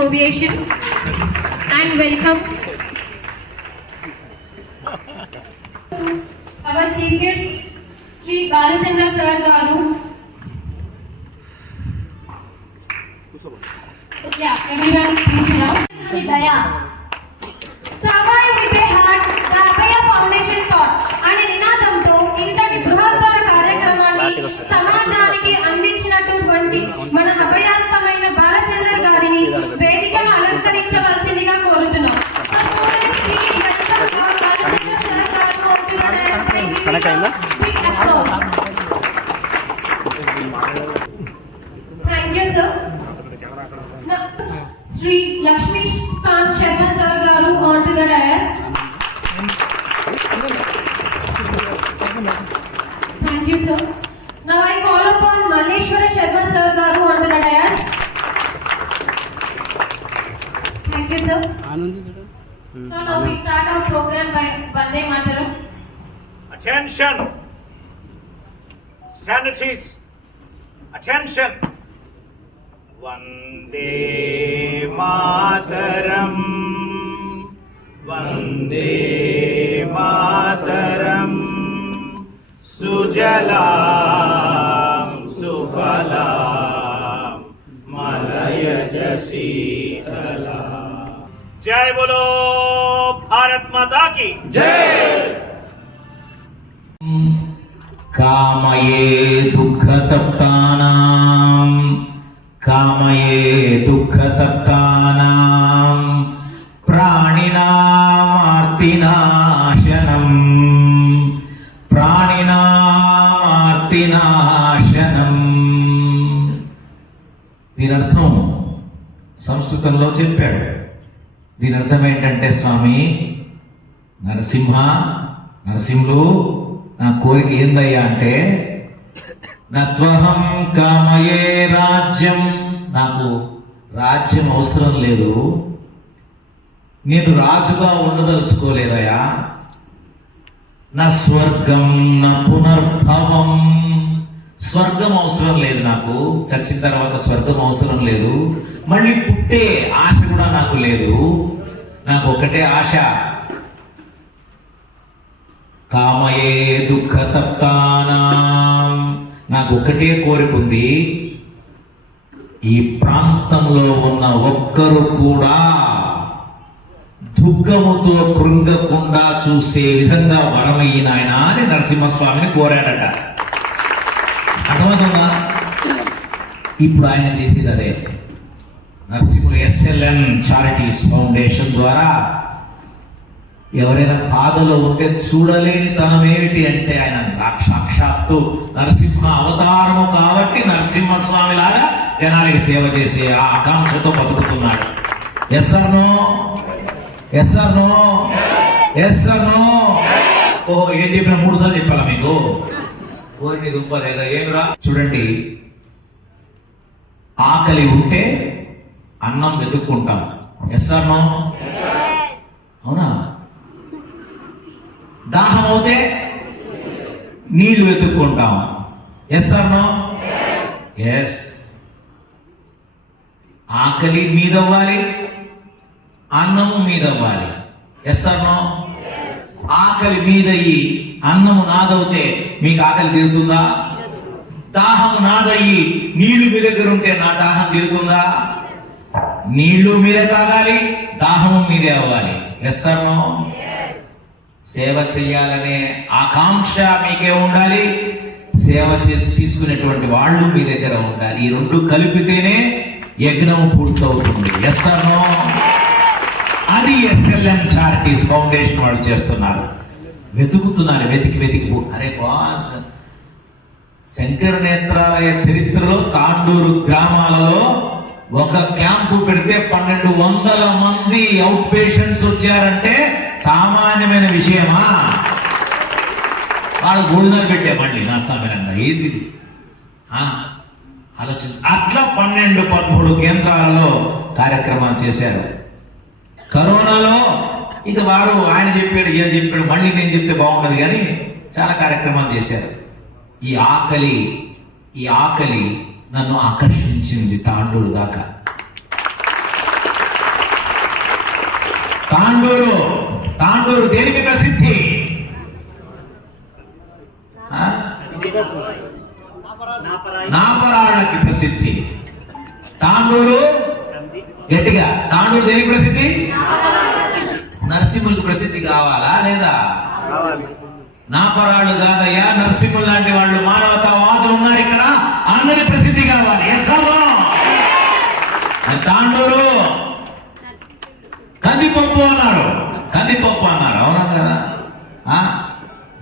ovation and welcome to our chief guest Sri Balachandra sir garu. So yeah, everyone please now. Daya. Survive with a heart, the Abhaya Foundation thought అనే నినాదంతో ఇంతటి బృహత్తర కార్యక్రమాన్ని సమాజానికి అందించినటువంటి మన అభయాస్తమైన బాలచందర్ గారిని వేదికను అలంకరించవలసిందిగా కోరుతున్నాం. So students please welcome our Balachandra sir garu to the dais by giving a big applause. Thank you sir. Now, Sri Lakshmi Kant Sharma sir garu onto the dais. Thank you sir. Now I call upon Malleshwara Sharma sir garu onto the dais. Thank you sir. So now we start our program by Vande Mataram. Attention! Stand at ease. Attention! Vande Mataram, Vande Mataram, Sujalam, Sufalam, Malayaj Sitalam. Jai Bolo Bharat Mata Ki Jai! कामये दुःखतप्तानां कामये दुःखतप्तानां प्राणिनामार्तिनाशनम् ప్రాణినామార్తినాశనం. దీని అర్థం సంస్కృతంలో చెప్పాడు. దీని అర్థం ఏంటంటే, స్వామి నరసింహులు నా కోరిక ఏందయ్యా అంటే, నత్వహం కామయే రాజ్యం, నాకు రాజ్యం అవసరం లేదు, నేను రాజుగా ఉండదలుచుకోలేదయ్యా. నా స్వర్గం నా పునర్భవం, స్వర్గం అవసరం లేదు నాకు, చచ్చిన తర్వాత స్వర్గం అవసరం లేదు, మళ్ళీ పుట్టే ఆశ కూడా నాకు లేదు. నాకు ఒకటే ఆశ, కామయే దుఃఖతప్తానాం, నాకు ఒకటే కోరిక ఉంది, ఈ ప్రాంతంలో ఉన్న ఒక్కరు కూడా దుఃఖముతో కృంగకుండా చూసే విధంగా వరమయ్యి నాయన అని నరసింహస్వామిని కోరాడట. అర్థమవుతుందా? ఇప్పుడు ఆయన చేసేది అదే. నరసింహులు SLN చారిటీస్ ఫౌండేషన్ ద్వారా ఎవరైనా బాధలో ఉంటే చూడలేని తనం ఏమిటి అంటే, ఆయన సాక్షాత్తు నరసింహ అవతారము కాబట్టి నరసింహస్వామి లాగా జనాలకి సేవ చేసే ఆ ఆకాంక్షతో బతుకుతున్నాడు. Yes or no? Yes or no? Yes or no? ఓ ఏం చెప్పిన 3 సార్లు చెప్పాలా మీకు? ఓరిని దుంపలేదా ఏమిరా? చూడండి, ఆకలి ఉంటే అన్నం వెతుక్కుంటాం. Yes or no? అవునా? దాహం అవుతే నీళ్లు వెతుక్కుంటాం. Yes or no? ఎస్. ఆకలి మీదవ్వాలి, అన్నము మీదవ్వాలి. Yes or no? ఆకలి మీదయ్యి అన్నము నాదవుతే మీకు ఆకలి తీరుతుందా? దాహము నాదయ్యి నీళ్లు మీ దగ్గర ఉంటే నా దాహం తీరుతుందా? నీళ్లు మీరే తాగాలి, దాహము మీదే అవ్వాలి. Yes or no? సేవ చెయ్యాలనే ఆకాంక్ష మీకే ఉండాలి, సేవ తీసుకునేటువంటి వాళ్ళు మీ దగ్గర ఉండాలి. ఈ 2 కలిపితేనే యజ్ఞం పూర్తవుతుంది. Yes or no? అది SLN చారిటీస్ ఫౌండేషన్ వాళ్ళు చేస్తున్నారు. వెతుకుతున్నారు, వెతికి అరే బాస్, శంకర నేత్రాలయ చరిత్రలో తాండూరు గ్రామాలలో ఒక క్యాంపు పెడితే 1200 మంది అవుట్ పేషెంట్స్ వచ్చారంటే సామాన్యమైన విషయమా? వాళ్ళు భోజనాలు పెట్టే మళ్ళీ నా సామాన్యంగా ఏంది ఆలోచించ. అట్లా 12-13 కేంద్రాలలో కార్యక్రమాలు చేశారు. కరోనాలో ఇక వారు ఆయన చెప్పాడు ఈయన చెప్పాడు, మళ్ళీ నేను చెప్తే బాగుండదు కానీ చాలా కార్యక్రమాలు చేశారు. ఈ ఆకలి నన్ను ఆకర్షించింది తాండూరు దాకా. తాండూరు దేనికి ప్రసిద్ధి? నాపరాళ్ళకి ప్రసిద్ధి. తాండూరు గట్టిగా, తాండూరు దేనికి ప్రసిద్ధి? నరసింహులకు ప్రసిద్ధి కావాలా లేదా? నాపరాళ్ళు కాదయ్యా, నరసింహులు లాంటి వాళ్ళు మానవతావాదులు ఉన్నారు ఇక్కడ, అందరి ప్రసిద్ధి కావాలి. తాండూరు కందిపప్పు అన్నారు, అవునా కదా?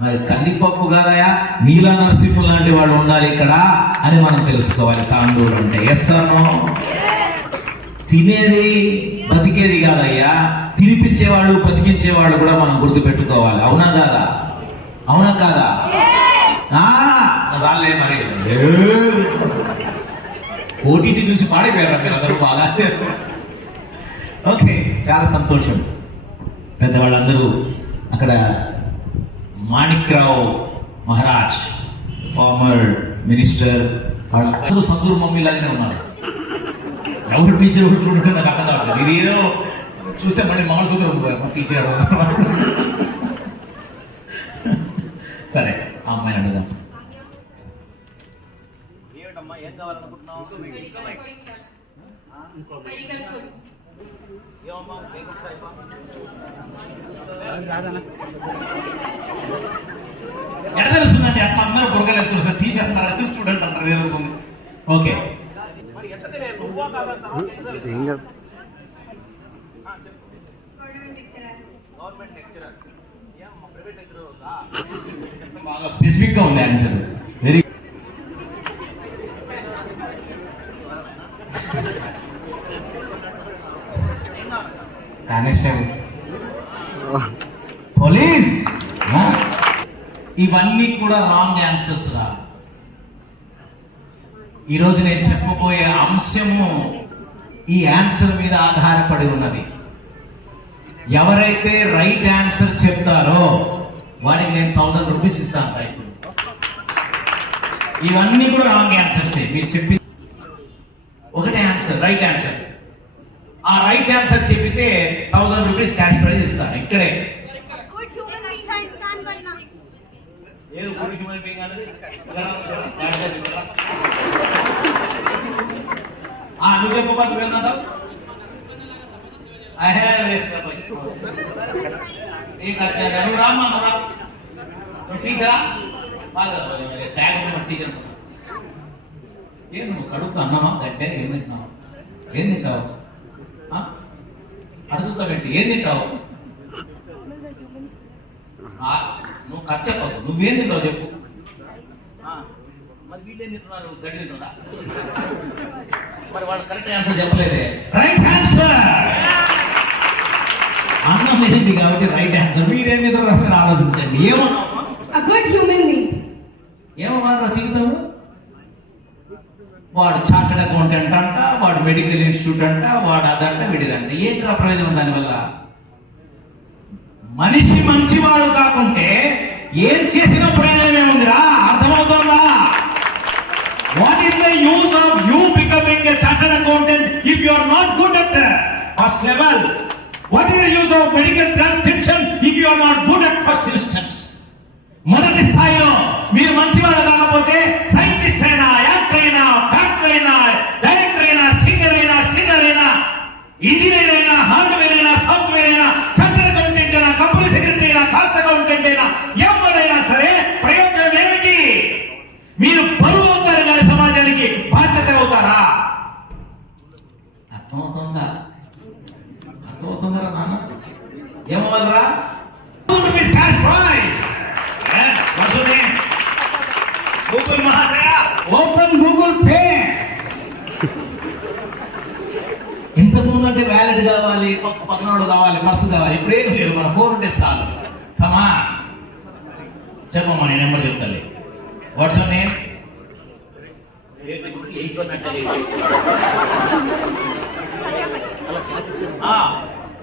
మరి కందిపప్పు కాదయా, నీలా నరసింహులు లాంటి వాళ్ళు ఉండాలి ఇక్కడ అని మనం తెలుసుకోవాలి. తాండూరు అంటే తినేది బతికేది కాదయ్యా, తినిపించేవాళ్ళు బతికించేవాళ్ళు కూడా మనం గుర్తు పెట్టుకోవాలి. అవునా కాదా? చాలే మరి ఓటీటీ చూసి పాడిపోయారు మీరు అందరూ బాగా. ఓకే, చాలా సంతోషం. పెద్దవాళ్ళందరూ అక్కడ మాణిక్రావు మహారాజ్ ఫార్మర్ మినిస్టర్ వాళ్ళందరూ సందూరు మమ్మీ లాగానే ఉన్నారు. ఎవరు టీచర్ ఎవరు చూడండి నాకు అర్థం కావట్లేదు. ఇది ఏదో చూస్తే మళ్ళీ మంగళసూత్రం టీచర్. సరే, ఆ అమ్మాయిని అడుగుదాం. ఏం కావాలనుకుంటున్నావు? ఎడ తెలుస్తుందండి? అట్లా అందరూ బుడగలు వేసుకున్నారు సార్, టీచర్ అంటారు, స్టూడెంట్ అంటారు, తెలుస్తుంది. ఓకే, బాగా స్పెసిఫిక్ గా ఉంది ఆన్సర్. Very constable, police. ఇవన్నీ కూడా రాంగ్ ఆన్సర్స్ రా. ఈరోజు నేను చెప్పబోయే అంశము ఈ ఆన్సర్ మీద ఆధారపడి ఉన్నది. ఎవరైతే రైట్ ఆన్సర్ చెప్తారో వాడికి నేను 1000 రూపీస్ ఇస్తాను. రైట్, ఇవన్నీ కూడా రాంగ్ ఆన్సర్స్. మీరు చెప్పి ఒకటే ఆన్సర్ రైట్ ఆన్సర్. ఆ రైట్ ఆన్సర్ చెప్పితే 1000 రూపీస్ క్యాష్ ప్రైజ్ ఇస్తాను ఇక్కడే. ఏదో గుడ్ హ్యూమన్ బీయింగ్ అన్నది నువ్వు చెప్పబా, నువ్వేందంటావు? నువ్వు రామ్మా, నువ్వు టీచరా? Tag teacher. ఏం నువ్వు కడుపుతో అన్నామా గడ్డే? ఏం తింటున్నావు? ఏం తింటావు? అడుగుతావేంటి? ఏం తింటావు? నువ్వు కచ్చపోదు, నువ్వేం తింటావు చెప్పు. మరి వీళ్ళు ఏం తింటున్నారు? గడ్డి తింటున్నా. మరి వాళ్ళు కరెక్ట్ ఆన్సర్ చెప్పలేదే. రైట్ ఆన్సర్ అన్నం తింది కాబట్టి రైట్ ఆన్సర్. మీరేం తింటారు మీరు ఆలోచించండి. ఏమన్నా జీవితంలో వాడు చార్టెడ్ అకౌంటెంట్ అంట, వాడు మెడికల్ ఇన్స్టిట్యూట్ అంట, వాడు అదంట వీడిదంట. ఏంట్రా ప్రయోజనం దానివల్ల? మనిషి మంచివాడు కాకుంటే ఏం చేసిన ప్రయోజనం ఏముందిరా? అర్థమవుతుందా? What is the use of you becoming a chartered accountant if you are not good at first level? What is the use of medical transcription if you are not good at first instance? మొదటి స్థాయిలో మీరు మంచివాడు కాకపోతే scientist అయినా, actor అయినా, factor అయినా, director అయినా, singer అయినా, సిన్నర్ అయినా, ఇంజనీర్ అయినా, హార్డ్వేర్ అయినా, సాఫ్ట్వేర్ అయినా, చార్టెడ్ అకౌంటెంట్ అయినా, కంపెనీ సెక్రటరీ అయినా, కాస్ట్ అకౌంటెంట్ అయినా, ఎవరైనా సరే ప్రయోజనం ఏమిటి? మీరు బరువు అవుతారు కానీ సమాజానికి బాధ్యత అవుతారా? అర్థమవుతుందా నాన్న? ఏమవ్వాలరా? గూగుల్ మహాశయ, ఓపెన్ గూగుల్ పే. ఇంతకుముందు అంటే వ్యాలెట్ కావాలి, పక్కనోడు కావాలి, పర్సు కావాలి. ఇప్పుడు ఏం లేదు, మన ఫోన్ ఉంటే చాలు. కమా చెప్పమ్మా, నేను నెంబర్ చెప్తాను. What's your name?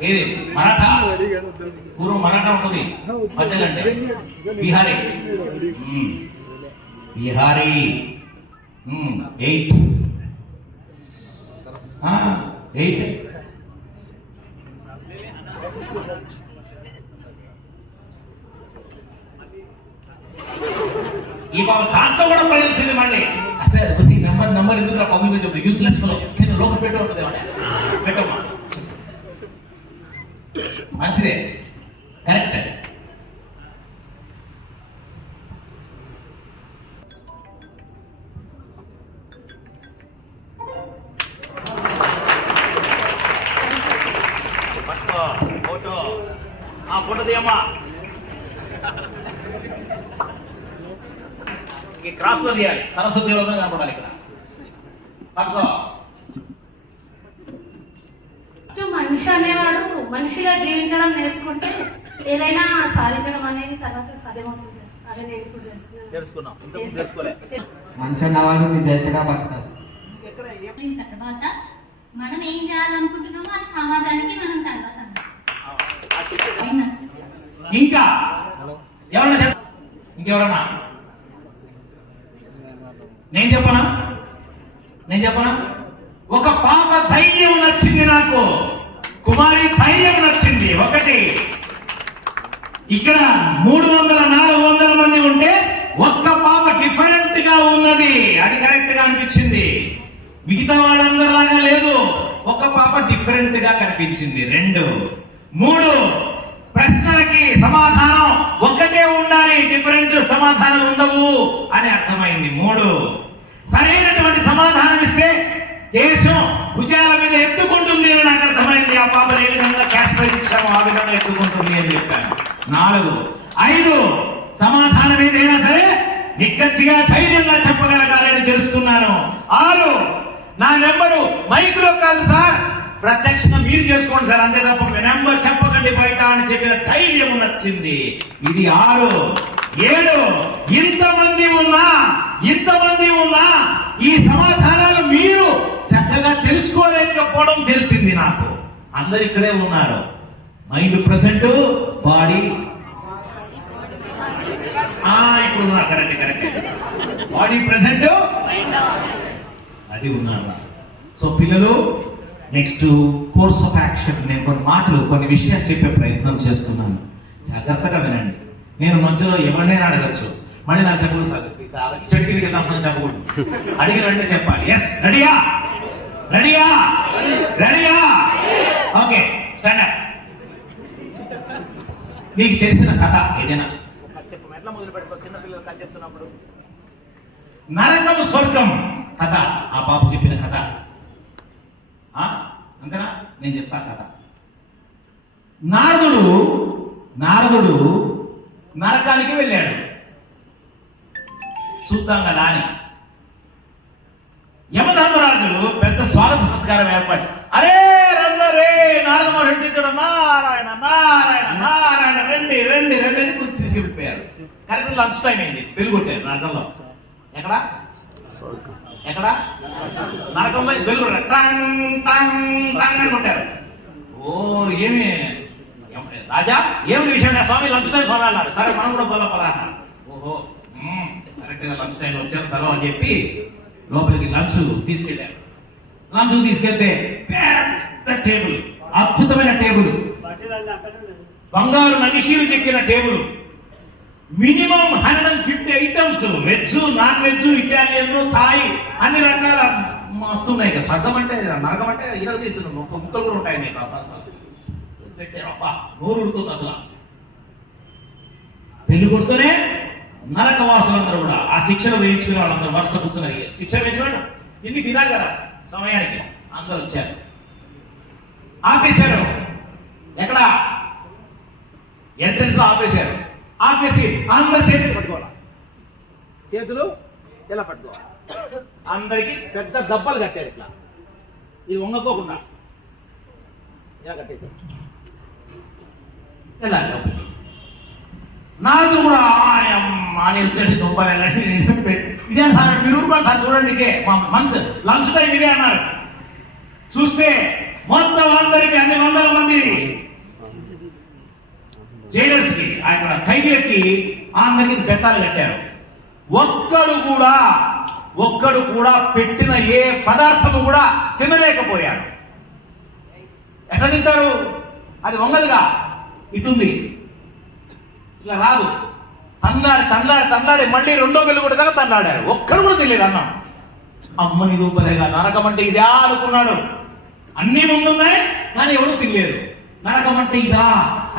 ఏది మరాఠా? పూర్వం మరాఠా ఉంటుంది. పటేల్ అంటే బిహారీ. బిహారీ 8 8 ఈ పాప దాంట్లో కూడా పనిచేసింది మళ్ళీ. అసలు ఈ నంబర్ ఎందుకు పబ్లిక్ చెప్తుంది యూస్లెస్ లో కింద లోపల పెట్టి ఉంటుంది పెట్టమ్మా, మంచిదే, కరెక్ట్. ఫోటో ఆ ఫోటో తీయమ్మా, ఈ క్రాస్ లో తీయాలి, సరస్వతి దేవతగా కనపడాలి ఇక్కడ. పట్టుకో. మనిషి అనేవాడు మనిషిగా జీవించడం నేర్చుకుంటే ఏదైనా సాధించడం అనేది తర్వాత సాధ్యమవుతుంది సార్. అదే నేను ఇప్పుడు తెలుసుకున్నాం. మనిషి అన్నవాడు నిజాయితీగా బతకాలి. తర్వాత మనం ఏం చేయాలనుకుంటున్నామో అది సమాజానికి మనం తర్వాత ఇంకా ఎవరన్నా ఇంకెవరన్నా నేను చెప్పనా ఒక పాప ధైర్యం నచ్చింది నాకు, కుమారి ధైర్యం నచ్చింది. ఒకటి ఇక్కడ 300-400 మంది ఉంటే ఒక్క పాప డిఫరెంట్ గా ఉన్నది, అది కరెక్ట్ గా అనిపించింది. మిగతా వాళ్ళందరిలాగా లేదు, ఒక్క పాప డిఫరెంట్ గా కనిపించింది. 2, 3 ప్రశ్నలకి సమాధానం ఒక్కటే ఉండాలి, డిఫరెంట్ సమాధానం ఉండవు అని అర్థమైంది. 3 సరైనటువంటి సమాధానం ఇస్తే దేశం భుజాల మీద ఎత్తుకుంటుంది అని నాకు అర్థమైంది. ఆ పాపను ఏ విధంగా క్యాష్ ప్రైజ్ ఇచ్చామో ఆ విధంగా ఎత్తుకుంటుంది అని చెప్పాను. 4, 5 సమాధానం ఏదైనా సరే నిక్కచ్చిగా ధైర్యంగా చెప్పగలగాలని తెలుసుకున్నాను. 6 నా నెంబరు మైక్లో కాదు సార్, ప్రత్యక్షంగా మీరు చేసుకోండి సార్, అంతే తప్ప నెంబర్ చెప్పకండి బయట అని చెప్పిన ధైర్యం నచ్చింది. ఇది 6. 7 ఇంతమంది ఉన్నా ఈ సమాధానాలు మీరు చక్కగా తెలుసుకోలేకపోవడం తెలిసింది నాకు. అందరు ఇక్కడే ఉన్నారు, మైండ్ ప్రెసెంట్, బాడీ ఇప్పుడు ఉన్నారు. కరెక్ట్ బాడీ ప్రెసెంట్, అది ఉన్నారు. సో పిల్లలు, నెక్స్ట్ కోర్స్ ఆఫ్ యాక్షన్ నేను కొన్ని విషయాలు చెప్పే ప్రయత్నం చేస్తున్నాను, జాగ్రత్తగా వినండి. నేను మధ్యలో ఎవరినైనా అడగచ్చు, మళ్ళీ నాకు చెప్పకూడదు సార్, చెట్టుకి చెప్పకూడదు, అడిగిన వెంటనే చెప్పాలి. ఎస్, రెడీయా? Okay, stand up. నీకు తెలిసిన కథ ఏదైనా ఎట్లా మొదలు పెట్టుకో, చిన్న పిల్లలు కథ చెప్తున్నప్పుడు. నరకం స్వర్గం కథ, ఆ పాప చెప్పిన కథ అంతేనా? నేను చెప్తా కథ. నారదుడు నరకానికి వెళ్ళాడు, చూద్దాం కదా అని. యమధర్మరాజు పెద్ద స్వాగత సత్కారం ఏర్పాటు. అరే రండి నారద మహర్షి నారాయణ నారాయణ నారాయణ రండి రండి రండి అని కూర్చి తీసుకెళ్ళిపోయారు. కరెక్ట్ లంచ్ టైం అయింది, వెలుగొట్టారు నరకంలో. ఎక్కడ నరకంలో వెలుగు అని కొట్టారు. ఓ ఏమి రాజా, ఏమి విషయం స్వామి, లంచ్ టైం స్వామి అన్నారు. సరే మనం కూడా పద అన్నారు. ఓహో కరెక్ట్ గా లంచ్ టైం వచ్చాను సెలవు అని చెప్పి లోపలికి లంచ్ తీసుకెళ్ళారు. తీసుకెళ్తే పెద్ద టేబుల్, అద్భుతమైన టేబుల్, బంగారు నగిషీలు చెక్కిన table, minimum 150 items, veg, non veg, Italian, Thai, అన్ని రకాల వస్తున్నాయి. కదా స్వర్గం అంటే నరకం అంటే ఇలా తీస్తున్నాం, ఒక్క ముక్కలు కూడా ఉంటాయి. మీకు పెట్టారు, అబ్బా నోరు ఉడుతుంది అసలు. పెళ్లి కొడుతూనే నరక వాసులందరూ కూడా ఆ శిక్షణ వేయించుకునే వాళ్ళందరూ వరుస కూర్చున్నారు. శిక్షణ వేయించుకున్నాడు, తిండి తినాలి కదా సమయానికి. అందరూ వచ్చారు, ఆపేశారు. ఎక్కడ? ఎంట్రన్స్ లో ఆపేశారు. ఆపేసి అందరు చేతులు పట్టుకోవాలి, చేతులు ఇలా పట్టుకోవాలి. అందరికి పెద్ద దెబ్బలు కట్టారు ఇట్లా, ఇది వంగకోకుండా ఇలా కట్టేశారు. ఇలా నారదుడు కూడా ఇదే సార్, మీరు సార్ చూడండి, మా లంచ్ టైం ఇదే అన్నారు. చూస్తే మొత్తం అందరికి అన్ని వందల మంది జైలర్స్ కి, ఆయన ఖైదీలకి అందరికి బెత్తాలు కట్టారు. ఒక్కడు కూడా పెట్టిన ఏ పదార్థము కూడా తినలేకపోయారు. ఎట్లా తింటారు? అది వంగదుగా, ఇటుంది, ఇలా రాదు. తన్నాడి మళ్ళీ రెండో బెల్లు కూడా దాకా తన్నాడారు. ఒక్కరు కూడా తెలియదు అన్నం. అమ్మని దూపలేగా నరకం అంటే ఇదా అనుకున్నాడు. అన్ని ముందున్నాయి కానీ ఎవరు తినలేరు. నరకం అంటే ఇదా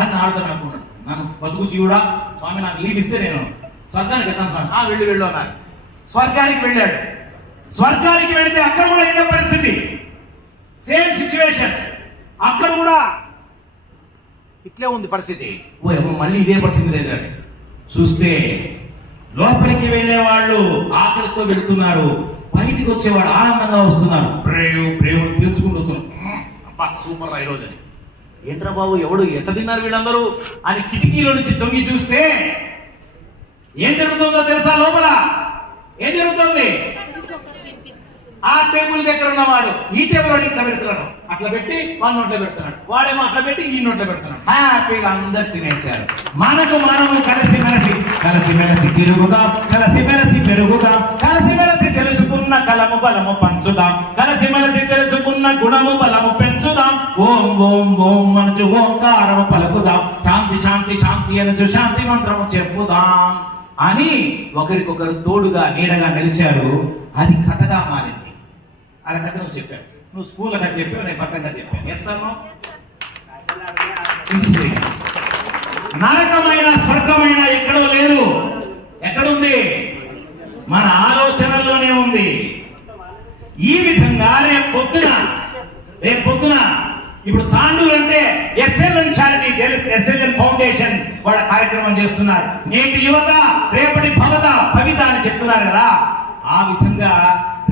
అని ఆడుతాను అనుకున్నాడు. నన్ను బతుకు జీవుడా స్వామి నాకు లీవ్ ఇస్తే నేను స్వర్గానికి వెళ్తాను స్వామి. వెళ్ళు అన్నారు. స్వర్గానికి వెళ్ళాడు. స్వర్గానికి వెళితే అక్కడ కూడా ఇదే పరిస్థితి, సేమ్ సిచ్యువేషన్. అక్కడ కూడా ఇట్లే ఉంది పరిస్థితి. మళ్ళీ ఇదే పడుతుంది లేదండి. చూస్తే లోపలికి వెళ్ళే వాళ్ళు ఆకలితో వెళుతున్నారు, బయటికి వచ్చేవాడు ఆనందంగా వస్తున్నారు. ప్రేమ తీర్చుకుంటూ వస్తున్నారు. అబ్బా సూపర్ రా ఈరోజు అని. ఏంట్రా బాబు ఎవడు ఎట్ట తిన్నారు వీళ్ళందరూ అని కిటికీలో నుంచి తొంగి చూస్తే ఏం జరుగుతుందో తెలుసా? లోపల ఏం జరుగుతుంది? ఆ టేబుల్ దగ్గర ఉన్నవాడు ఈ టేబుల్ ఇట్లా పెడుతున్నాడు, అట్లా పెట్టి వాడి నోట్లో పెడుతున్నాడు, వాడేమో అట్లా పెట్టి ఈ నోట్లో పెడుతున్నాడు. హ్యాపీగా అందరు తినేశారు. మనము కలిసిమెలిసి తిరుగుదాం, కలిసిమెలిసి పెరుగుదాం, కలిసిమెలిసి తెలుసుకున్న కలము బలము పంచుదాం, కలిసిమెలిసి తెలుసుకున్న గుణము బలము పెంచుదాం. ఓం ఓం ఓం అనుచు ఓంకారము పలుకుదాం, శాంతి శాంతి శాంతి అనుచు శాంతి మంత్రము చెప్పుదాం అని ఒకరికొకరు తోడుగా నీడగా నిలిచారు. అది కథగా మారింది. అలా కథ నువ్వు చెప్పావు, నువ్వు స్కూల్ కథ చెప్పావు, నేను పక్కగా చెప్పాను. ఎస్ అమ్మా. నరకమైన స్వర్గమైన ఎక్కడో లేదు. ఎక్కడుంది? మన ఆలోచనల్లోనే ఉంది. ఈ విధంగా రేపు పొద్దున ఇప్పుడు తాండూరు అంటే ఎస్ఎల్ఎన్ చారిటీ, ఎస్ఎల్ఎన్ ఫౌండేషన్ వాళ్ళ కార్యక్రమం చేస్తున్నారు. నేటి యువత రేపటి భవిత అని చెప్తున్నారు కదా. ఆ విధంగా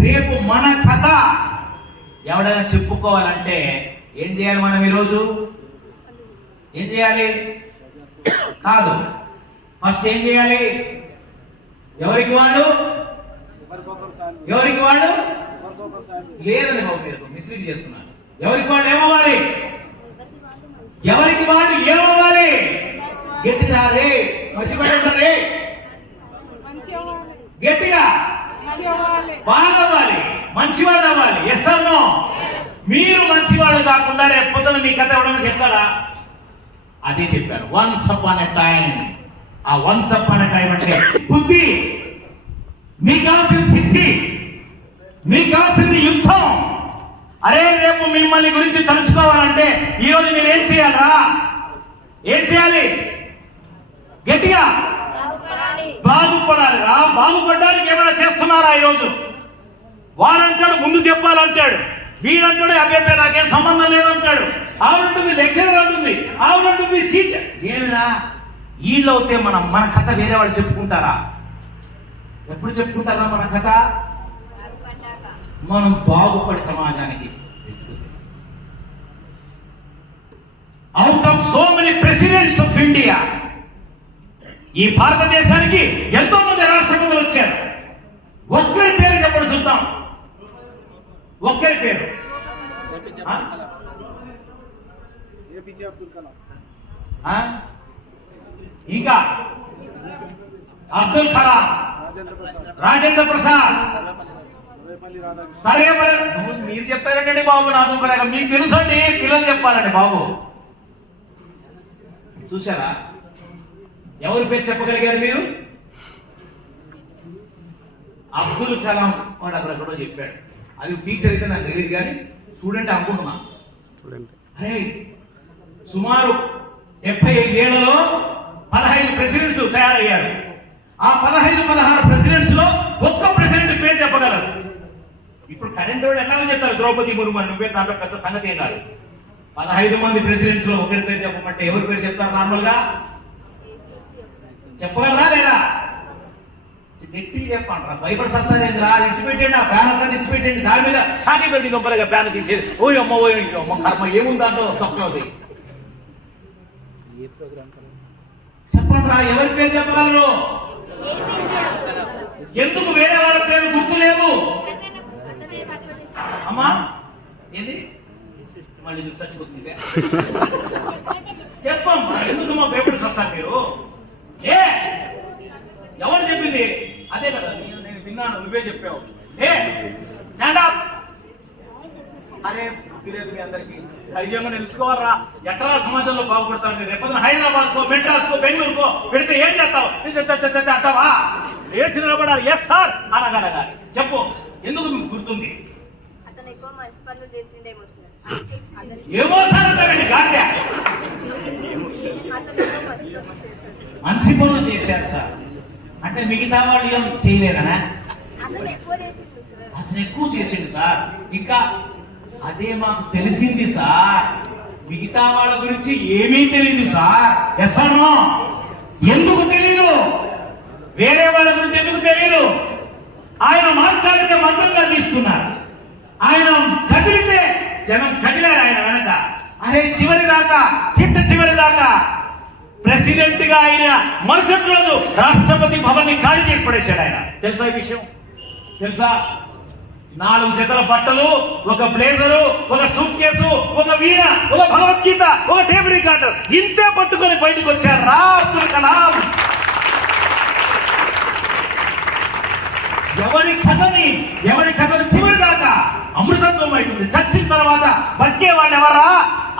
రేపు మన కథ ఎవడైనా చెప్పుకోవాలంటే ఏం చేయాలి? మనం ఈరోజు ఏం చేయాలి? కాదు, ఫస్ట్ ఏం చేయాలి? ఎవరికి వాళ్ళు లేదని బాబు మీరు మిస్లీడ్ చేస్తున్నారు. ఎవరికి వాళ్ళు ఏమవ్వాలి? గట్టిగా రే, మర్చిపోయి గట్టిగా బాగా అవ్వాలి, మంచివాళ్ళు అవ్వాలి. Yes or no? మీరు మంచివాళ్ళు కాకుండా రేపు పొద్దున మీ కథ ఎవడన్నా చెప్తాడా? అదే చెప్పాను, వన్స్ అపాన్ ఎ టైం. ఆ వన్స్ అపాన్ ఎ టైం అంటే బుద్ధి, మీకు కావాల్సిన సిద్ధి, మీకు కావాల్సింది యుద్ధం. అరే రేపు మిమ్మల్ని గురించి తెలుసుకోవాలంటే ఈరోజు మీరు ఏం చేయాలరా? ఏం చేయాలి? గట్టిగా బాగుపడాలి రా. బాగుపడడానికి ఏమైనా చేస్తున్నారా ఈరోజు? వాడంటాడు ముందు చెప్పాలంటాడు, వీడంటాడు అబ్బాయి నాకేం సంబంధం లేదంటాడు, ఆవిడంటుంది లెక్చరర్ అంటుంది, ఆవిడంటుంది టీచర్. ఏమిరా వీళ్ళు అవుతే మన కథ వేరే వాళ్ళు చెప్పుకుంటారా? ఎప్పుడు చెప్పుకుంటారా మన కథ? మనం బాగుపడి సమాజానికి వెతుకుతే. Out of so many presidents of India, ఈ భారతదేశానికి ఎంతో మంది రాష్ట్రపతులు వచ్చారు. ఒక్కరి పేరు చెప్పండి చూద్దాం. ఒక్కరి పేరు. ఇంకా అబ్దుల్ కలాం, రాజేంద్ర ప్రసాద్, సర్వేపల్లి. మీరు చెప్తారండి బాబు, నాకు మీకు తెలుసండి, పిల్లలు చెప్పాలండి బాబు. చూసారా ఎవరి పేరు చెప్పగలిగారు మీరు? అబ్దుల్ కలాం వాడు అక్కడ చెప్పాడు. అది టీచర్ అయితే నాకు తెలియదు కానీ స్టూడెంట్ అనుకుంటున్నా. అరే సుమారు 75 ఏళ్లలో 15 ప్రెసిడెంట్స్ తయారయ్యారు. ఆ 15-16 ప్రెసిడెంట్స్ లో ఒక్క ప్రెసిడెంట్ పేరు చెప్పగలరు. ఇప్పుడు కరెంట్ వాళ్ళు ఎట్లా చెప్తారు? ద్రౌపది ముర్ము అని. నువ్వే దాంట్లో పెద్ద సంగతి ఏం కాదు. 15 మంది ప్రెసిడెంట్స్ లో ఒకరి పేరు చెప్పమంటే ఎవరి పేరు చెప్తారు? నార్మల్ గా చెప్పగలరా లేదా? గట్టిగా చెప్పండి. భయపడిస్తారేంద్రా? ఇచ్చిపెట్టండి, ఆ ప్యాన్ అంతా ఇచ్చిపెట్టండి, దాని మీద షాకి పెట్టి గొప్పలుగా ప్యాన్ తీసేది. ఓ అమ్మ కర్మ ఏముంది దాంట్లో తక్కువది. చెప్పండి రా, ఎవరి పేరు చెప్పగలరు? ఎందుకు వేరే వాళ్ళ పేరు గుర్తులేవు? అమ్మా ఏంది మళ్ళీ చచ్చిపోతుంది. చెప్పమ్మా, ఎందుకు మా పేపర్ వస్తారు మీరు? ఏ ఎవరు చెప్పింది? అదే కదా నేను విన్నాను, నువ్వే చెప్పావు. A stand up. అరే తెలియదు మీ అందరికి ధైర్యంగా నిలుచుకోవాలరా. ఎట్లా సమాజంలో బాగుపడతావు? రేపొద్దున హైదరాబాద్ కో, మెడ్రాస్ కో, బెంగళూరుకో పెడితే ఏం చేస్తావు? అంటావా? ఏడ్చిన నిలబడాలి. ఎస్ సార్ అనగలగా చెప్పు. ఎందుకు మీకు గుర్తుంది? అతను ఎక్కువ మంచి పనులు చేసిండేమో సార్. ఏమో సార్ అంటారండి గాడిద. అతను ఎక్కువ మంచి పనులు చేశాడు. మంచి పనులు చేశారు సార్ అంటే మిగతా వాళ్ళు ఏం చేయలేదనా? అతను ఎక్కువ చేసిండు సార్. అతను ఎక్కువ చేసిండు సార్. ఇంకా అదే మాకు తెలిసింది సార్. మిగతా వాళ్ళ గురించి ఏమీ తెలియదు సార్. Yes or no? ఎందుకు తెలీదు? వేరే వాళ్ళ గురించి ఎందుకు తెలియదు? ఆయన మాట్లాడితే మంత్రంగా తీసుకున్నారు. ఆయన కదిలితే జనం కదిలారు ఆయన వెనక. అరే చివరి దాకా, చివరి దాకా ప్రెసిడెంట్ గా ఆయన మరుసటి రోజు రాష్ట్రపతి భవన్ ని ఖాళీ చేసి పడేశాడు ఆయన. తెలుసా ఈ విషయం? తెలుసా? 4 జతల బట్టలు, ఒక బ్లేజరు, ఒక సూట్ కేసు, ఒక వీణ, ఒక భగవద్గీత, ఒక టేబుల్ రికార్డర్ ఇంతే పట్టుకొని బయటకు వచ్చారు రా అబ్దుల్ కలాం. ఎవరి కథని చివరి దాకా అమృతత్వం అవుతుంది. చచ్చిన తర్వాత బతికే వాళ్ళు ఎవరా?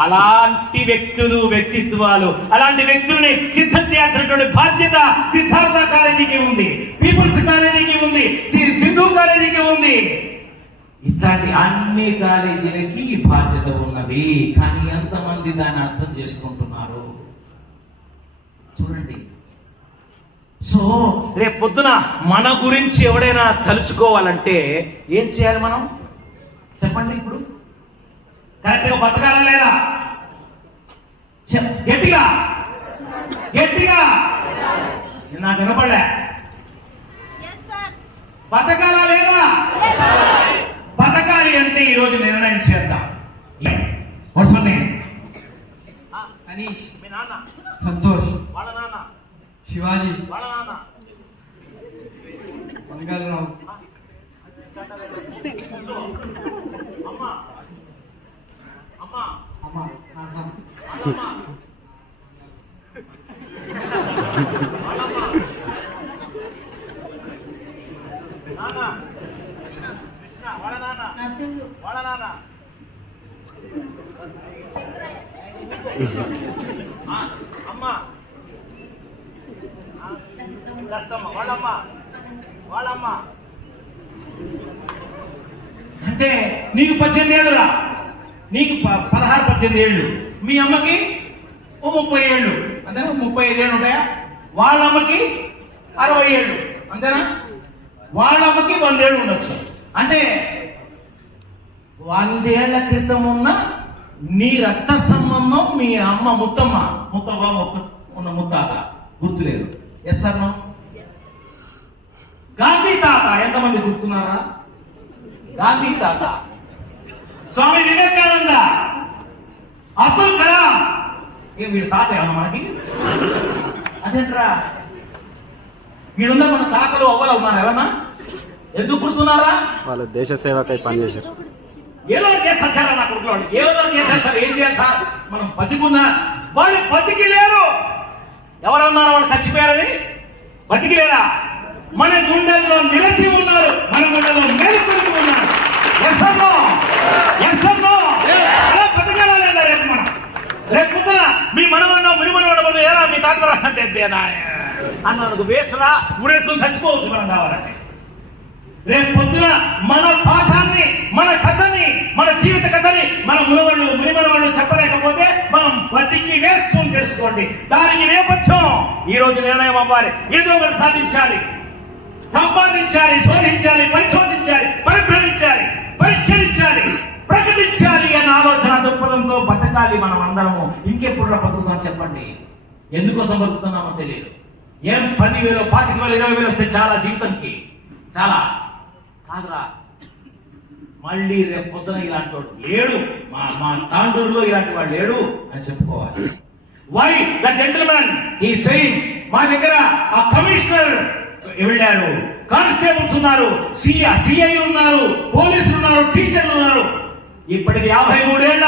అలాంటి వ్యక్తిత్వాలు, అలాంటి వ్యక్తుల్ని సిద్ధం చేయాల్సినటువంటి బాధ్యత సిద్ధార్థ కాలేజీకి ఉంది, పీపుల్స్ కాలేజీకి ఉంది, సింధు కాలేజీకి ఉంది. ఇట్లాంటి అన్ని కాలేజీలకి ఈ బాధ్యత ఉన్నది. కానీ ఎంతమంది దాన్ని అర్థం చేసుకుంటున్నారు చూడండి. సో రేపు పొద్దున మన గురించి ఎవడైనా తలుచుకోవాలంటే ఏం చేయాలి మనం? చెప్పండి. ఇప్పుడు కరెక్ట్గా బతకాలా లేదా? గట్టిగా నాకు వినపడలే. బతకాలా లేదా? బతకాలి అంటే ఈరోజు నిర్ణయం చేద్దాం. అనీష్, మీ నాన్న, సంతోష్, వాళ్ళ నాన్న, శివాజీ, వాళ్ళ నాన్న, మంగళరావు, అమ్మ, అమ్మ, అమ్మ, నరసం, వాళ్ళమ్మ, నాన్న, కృష్ణ, వాళ్ళ నాన్న, నరసింహుడు, వాళ్ళ నాన్న, అమ్మ, దస్తమ్మ, వాళ్ళమ్మ, వాళ్ళమ్మ. అంటే నీకు 18 ఏళ్ళురా, నీకు 16-18 ఏళ్ళు, మీ అమ్మకి 30 ఏళ్ళు, అంతేనా? 35 ఏళ్ళు ఉంటాయా? వాళ్ళమ్మకి 60 ఏళ్ళు, అంతేనా? వాళ్ళమ్మకి 100 ఏళ్ళు ఉండొచ్చు. అంటే 100 ఏళ్ల క్రితం ఉన్న నీ రక్త సంబంధం మీ అమ్మ ముత్తమ్మ ఉన్న ముత్తాత గుర్తులేదు. ఎస్ అన్న? గాంధీ తాత ఎంతమంది గుర్తున్నారా? గాంధీ తాత, స్వామి వివేకానంద, అబ్దుల్ కలాం. ఏం వీడి తాత ఏమన్నా మనకి? అదేంట్రా వీళ్ళందరూ మన తాతలు అవ్వలు ఉన్నారు. ఎవరన్నా ఎందుకు గుర్తున్నారా? వాళ్ళ దేశ సేవకై పనిచేశారు. ఏదో చేస్తారు నా కొడుకు వాళ్ళు, ఏదో చేస్తారు. ఏం చేయాలి సార్? మనం బతికున్నా వాళ్ళు బతికి లేరు. ఎవరన్నారు వాళ్ళు చచ్చిపోయారని? బతికి లేరా? మన గుండెల్లో నిలిచి ఉన్నారు, మన గుండెల్లో మేలుకొని ఉన్నారు. అలా బతకాలా లేదా? రేపు మనం రేపు పొద్దున మీ మనవన్న మునిమనవాడు ఏరా మీ తాతరా అంటే అన్నాను వేసరా ఉరేసుకొని చచ్చిపోవచ్చు మనం కావాలంటే. రేపు పొద్దున మన పాఠాన్ని, మన కథని, మన జీవిత కథని మన మునిమనవాళ్ళు చెప్పలేకపోతే మనం బతికి వేస్తూ తెలుసుకోండి. దానికి నేపథ్యం ఈ రోజు నిర్ణయం అవ్వాలి. ఏదో ఒకటి సాధించాలి, సంపాదించాలి, శోధించాలి, పరిశోధించాలి, పరిభ్రమించాలి, పరిష్కరించాలి, ప్రకటించాలి అన్న ఆలోచన దృక్పథంతో బతకాలి మనం అందరము. ఇంకెప్పుడు బతుకుతాం చెప్పండి? ఎందుకోసం బతుకుతున్నామో తెలియదు. ఏం 10,000, 25,000, 20,000 వస్తే చాలా జీవితంకి? చాలా కాదురా. మళ్ళీ రేపు పొద్దున ఇలాంటి వాడు లేడు, మా తాండూరులో ఇలాంటి వాడు లేడు అని చెప్పుకోవాలి. వై ద జెంటిల్మెన్ ఈ సెయింగ్, మా దగ్గర ఆ కమిషనర్ వెళ్ళారు, కానిస్టేబుల్స్ ఉన్నారు, సిఐ ఉన్నారు, పోలీసులు ఉన్నారు, టీచర్లు ఉన్నారు. ఇప్పటికి 53 ఏళ్ల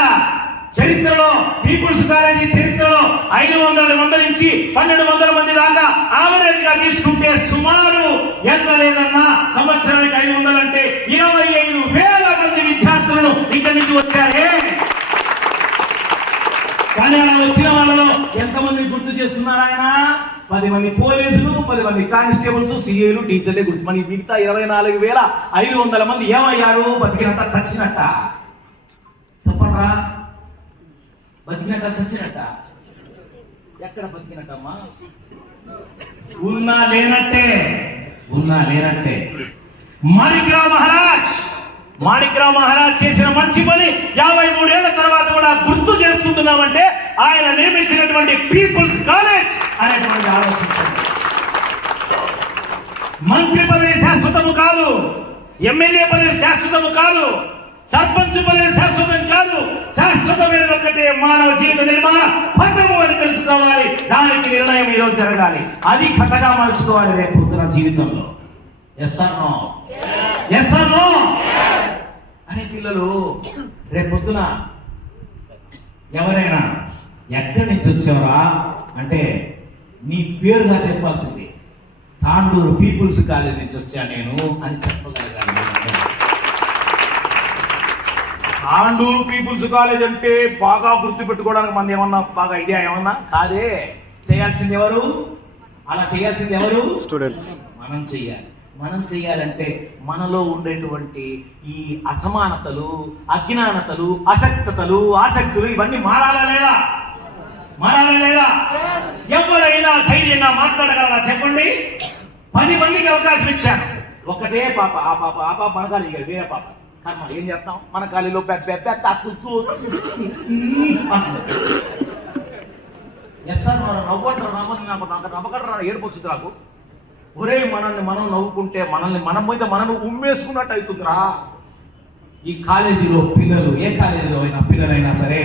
చరిత్రలో, పీపుల్స్ కాలేజీ చరిత్రలో 500 మంది నుంచి 1200 మంది దాకా ఆవరేజ్ గా తీసుకుంటే సుమారు ఎంత లేదన్నా సంవత్సరానికి 500 అంటే 25,000 మంది విద్యార్థులను ఇక్కడి నుంచి వచ్చారే, కానీ అలా వచ్చిన వాళ్ళలో ఎంతమంది గుర్తు చేసుకున్నారు ఆయన? 10 మంది పోలీసులు, 10 మంది కానిస్టేబుల్స్, సిఐలు, టీచర్లే గుర్తు. మరి మిగతా 24,500 మంది ఏమయ్యారు? బతికినట్ట చచ్చినట్ట? చెప్పండ్రా, బతికినట్ట చచ్చినట్ట? ఎక్కడ బతికినట్టమ్మా? ఉన్నా లేనట్టే, ఉన్నా లేనట్టే. మాణిక్రావు మహారాజ్ చేసిన మంచి పని 53 ఏళ్ల తర్వాత కూడా గుర్తు చేసుకుంటున్నామంటే ఆయన నిర్మించినటువంటి పీపుల్స్ కాలేజ్ అనేటువంటి ఆలోచించండి. మంత్రి పదవి శాశ్వతము కాదు, ఎమ్మెల్యే పదవి శాశ్వతము కాదు, సర్పంచ్ పదవి శాశ్వతం కాదు. శాశ్వతమైన ఒక్కటే మానవ జీవిత నిర్మాణ పథము అని తెలుసుకోవాలి. దానికి నిర్ణయం ఈరోజు జరగాలి. అది కథగా మలుచుకోవాలి రేపు పొద్దున జీవితంలో. Yes or no? Yes or no? అరే పిల్లలు, రేపు పొద్దున ఎవరైనా ఎక్కడి నుంచి వచ్చావరా అంటే నీ పేరుగా చెప్పాల్సింది. తాండూరు పీపుల్స్ కాలేజ్ నుంచి వచ్చా నేను అని చెప్పగలగాలి. తాండూరు పీపుల్స్ కాలేజ్ అంటే బాగా గుర్తు పెట్టుకోవడానికి మంది ఏమన్నా బాగా ఐడియా ఏమన్నా కాదే. చేయాల్సింది ఎవరు? అలా చేయాల్సింది ఎవరు? స్టూడెంట్స్. మనం చెయ్యాలి. మనం చెయ్యాలంటే మనలో ఉండేటువంటి ఈ అసమానతలు, అజ్ఞానతలు, అశక్తతలు, ఆసక్తులు ఇవన్నీ మారాలా లేదా? మారాలా లేదా? ఎవరైనా ధైర్యంగా మాట్లాడగలరా చెప్పండి? 10 మందికి అవకాశం ఇచ్చాను. ఒక్కటే పాప, ఆ పాప మన కాలేజీ కాదు, వేరే పాప. కర్మ, ఏం చేస్తాం? మన కాలేజీలో ఎస్ సార్ మనం నవ్వంటారు. నాకు నవ్వకరా, ఏడుపు వచ్చింది నాకు. ఒరే, మనల్ని మనం నవ్వుకుంటే మన మీద మనం ఉమ్మేసుకున్నట్టు అవుతుందిరా. ఈ కాలేజీలో పిల్లలు, ఏ కాలేజీలో అయినా పిల్లలైనా సరే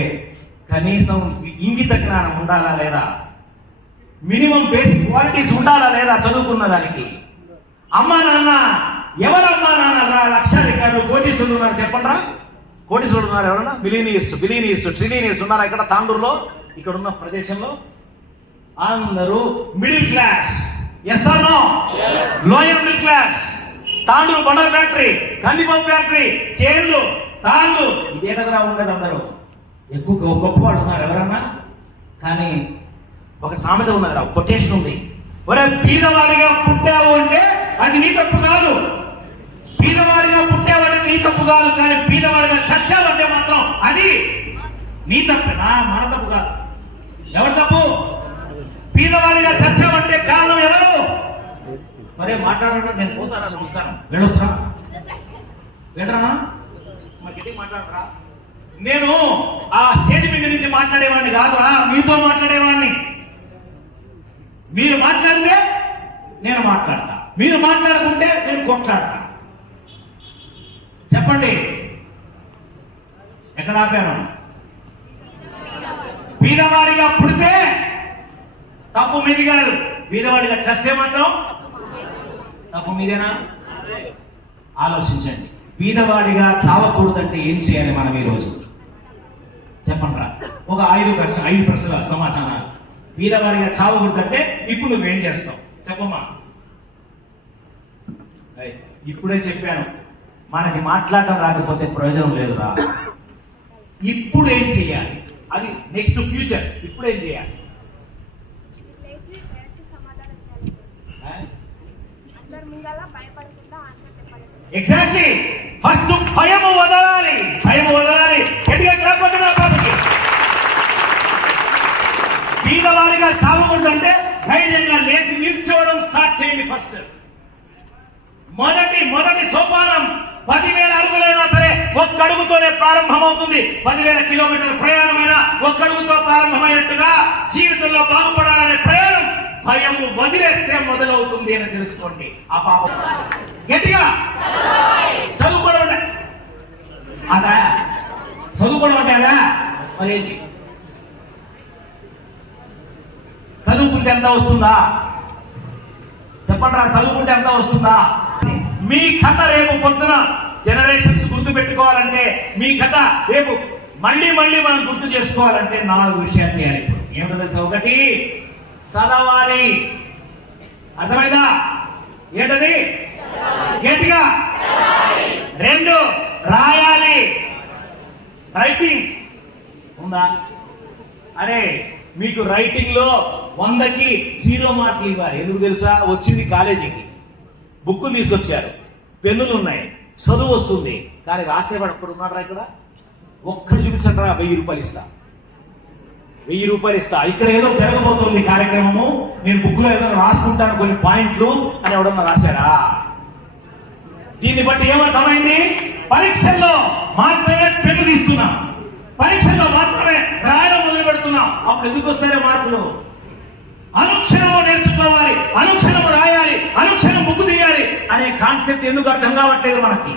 కనీసం ఇంగిత జ్ఞానం ఉండాలా లేదా? మినిమం బేసిక్ క్వాలిటీస్ ఉండాలా లేదా చదువుకున్న దానికి? అమ్మా నాన్న, ఎవరమ్మా నాన్న లక్షాధికారులు, కోటీశ్వరులు ఉన్నారు చెప్పండి రా. కోటీశ్వరులు ఉన్నారు ఎవరన్నా? బిలియనీర్స్, ట్రిలియనీర్స్ ఉన్నారా ఇక్కడ తాండూరులో, ఇక్కడ ఉన్న ప్రదేశంలో? అందరూ middle class. Yes or no? Lower middle class. Tandur బండర్ ఫ్యాక్టరీ, కందిపప్పు ఫ్యాక్టరీ, చేన్లు, తాళ్ళు, ఇదే కదరా ఉండదు. అందరూ ఎక్కువ గొప్ప వాళ్ళు ఉన్నారు ఎవరన్నా. కానీ ఒక సామెత ఉన్నదిరా, కొటేషన్ ఉంది. ఒరే, బీదవాడిగా పుట్టావు అంటే అది నీ తప్పు కాదు. బీదవాడిగా పుట్టావంటే నీ తప్పు కాదు. కానీ బీదవాడిగా చచ్చావంటే మాత్రం అది నీ తప్పేనా? మన తప్పు కాదు. ఎవరి తప్పు? బీదవాడిగా చచ్చావంటే కారణం ఎవరు? మరే మాట్లాడడం నేను పోతారా? నమస్కారం, వెళ్ళొస్తా, వెళ్ళరా, మరి గట్టి మాట్లాడరా. నేను ఆ స్టేజ్ మీద నుంచి మాట్లాడేవాడిని కాదురా, మీతో మాట్లాడేవాడిని. మీరు మాట్లాడితే నేను మాట్లాడతా, మీరు మాట్లాడుకుంటే నేను కొట్లాడతా. చెప్పండి, ఎక్కడ ఆపాను? బీదవాడిగా పుడితే తప్పు మీది కాదు, బీదవాడిగా చస్తే మాత్రం తప్పు మీదేనా? ఆలోచించండి. బీదవాడిగా చావకూడదంటే ఏం చేయాలి మనం ఈరోజు? చెప్పండి రా. ఒక 5 ప్రశ్నల సమాధానాలు. బీదవాడిగా చావకూడదంటే ఇప్పుడు నువ్వేం చేస్తావు చెప్పమ్మా? ఇప్పుడే చెప్పాను, మనకి మాట్లాడటం రాకపోతే ప్రయోజనం లేదురా. ఇప్పుడు ఏం చేయాలి? అది నెక్స్ట్ ఫ్యూచర్. ఇప్పుడు ఏం చేయాలి? ఎగ్జాక్ట్లీ. ఫస్ట్ భయము వదలాలి, భయము వదలాలి. గట్టిగా కాకపోతున్నా బాబుకి. బీదవాడిగా చావకూడదంటే ధైర్యంగా లేచి నిల్చోవడం స్టార్ట్ చేయండి. ఫస్ట్ మొదటి సోపానం 10,000 అడుగులైనా సరే ఒక్క అడుగుతోనే ప్రారంభమవుతుంది. 10,000 కిలోమీటర్ల ప్రయాణమైనా ఒక్క అడుగుతో ప్రారంభమైనట్టుగా జీవితంలో బాగుపడాలనే ప్రయాణం భయము వదిలేస్తే మొదలవుతుంది అని తెలుసుకోండి. ఆ పాప గట్టిగా చదువుకోవడం అంటే అదా? చదువుకోవడం అంటే అదా? మరేంటి? చదువుకుంటే ఎంత వస్తుందా చెప్పండి రా. చదువుకుంటే ఎంత వస్తుందా? మీ కథ రేపు పొద్దున జనరేషన్స్ గుర్తు పెట్టుకోవాలంటే, మీ కథ రేపు మళ్ళీ మనం గుర్తు చేసుకోవాలంటే 4 విషయాలు చేయాలి. ఇప్పుడు ఏమిటో తెలుసా? 1, చదవాలి. అర్థమైందా? ఏంటది? గట్టిగా. 2, రాయాలి. రైటింగ్ ఉందా? అరే మీకు రైటింగ్ లో 100కి 0 మార్కులు ఇవ్వాలి. ఎందుకు తెలుసా? వచ్చింది కాలేజీకి, బుక్ తీసుకొచ్చారు, పెన్నులు ఉన్నాయి, చదువు వస్తుంది, కానీ రాసేవాడు ఒక్కడు ఉన్నాడు ఇక్కడ. ఒక్కడు చూపించరా 1000 రూపాయలు ఇస్తా, 1000 రూపాయలు ఇస్తా. ఇక్కడ ఏదో జరగబోతుంది కార్యక్రమము, నేను బుక్ లో ఏదో రాసుకుంటాను కొన్ని పాయింట్లు అని ఎవడన్నా రాశారా? దీన్ని బట్టి ఏమర్థమైంది? పరీక్షల్లో మాత్రమే పెన్ను తీస్తున్నాం, పరీక్షల్లో మాత్రమే రాయడం మొదలు పెడుతున్నాం. అప్పుడు ఎందుకు వస్తారే మార్కులు? అనుక్షణము నేర్చుకోవాలి, అనుక్షణము రాయాలి, అనుక్షణం బుక్ తీయాలి అనే కాన్సెప్ట్ ఎందుకు అర్థం కావట్లేదు మనకి?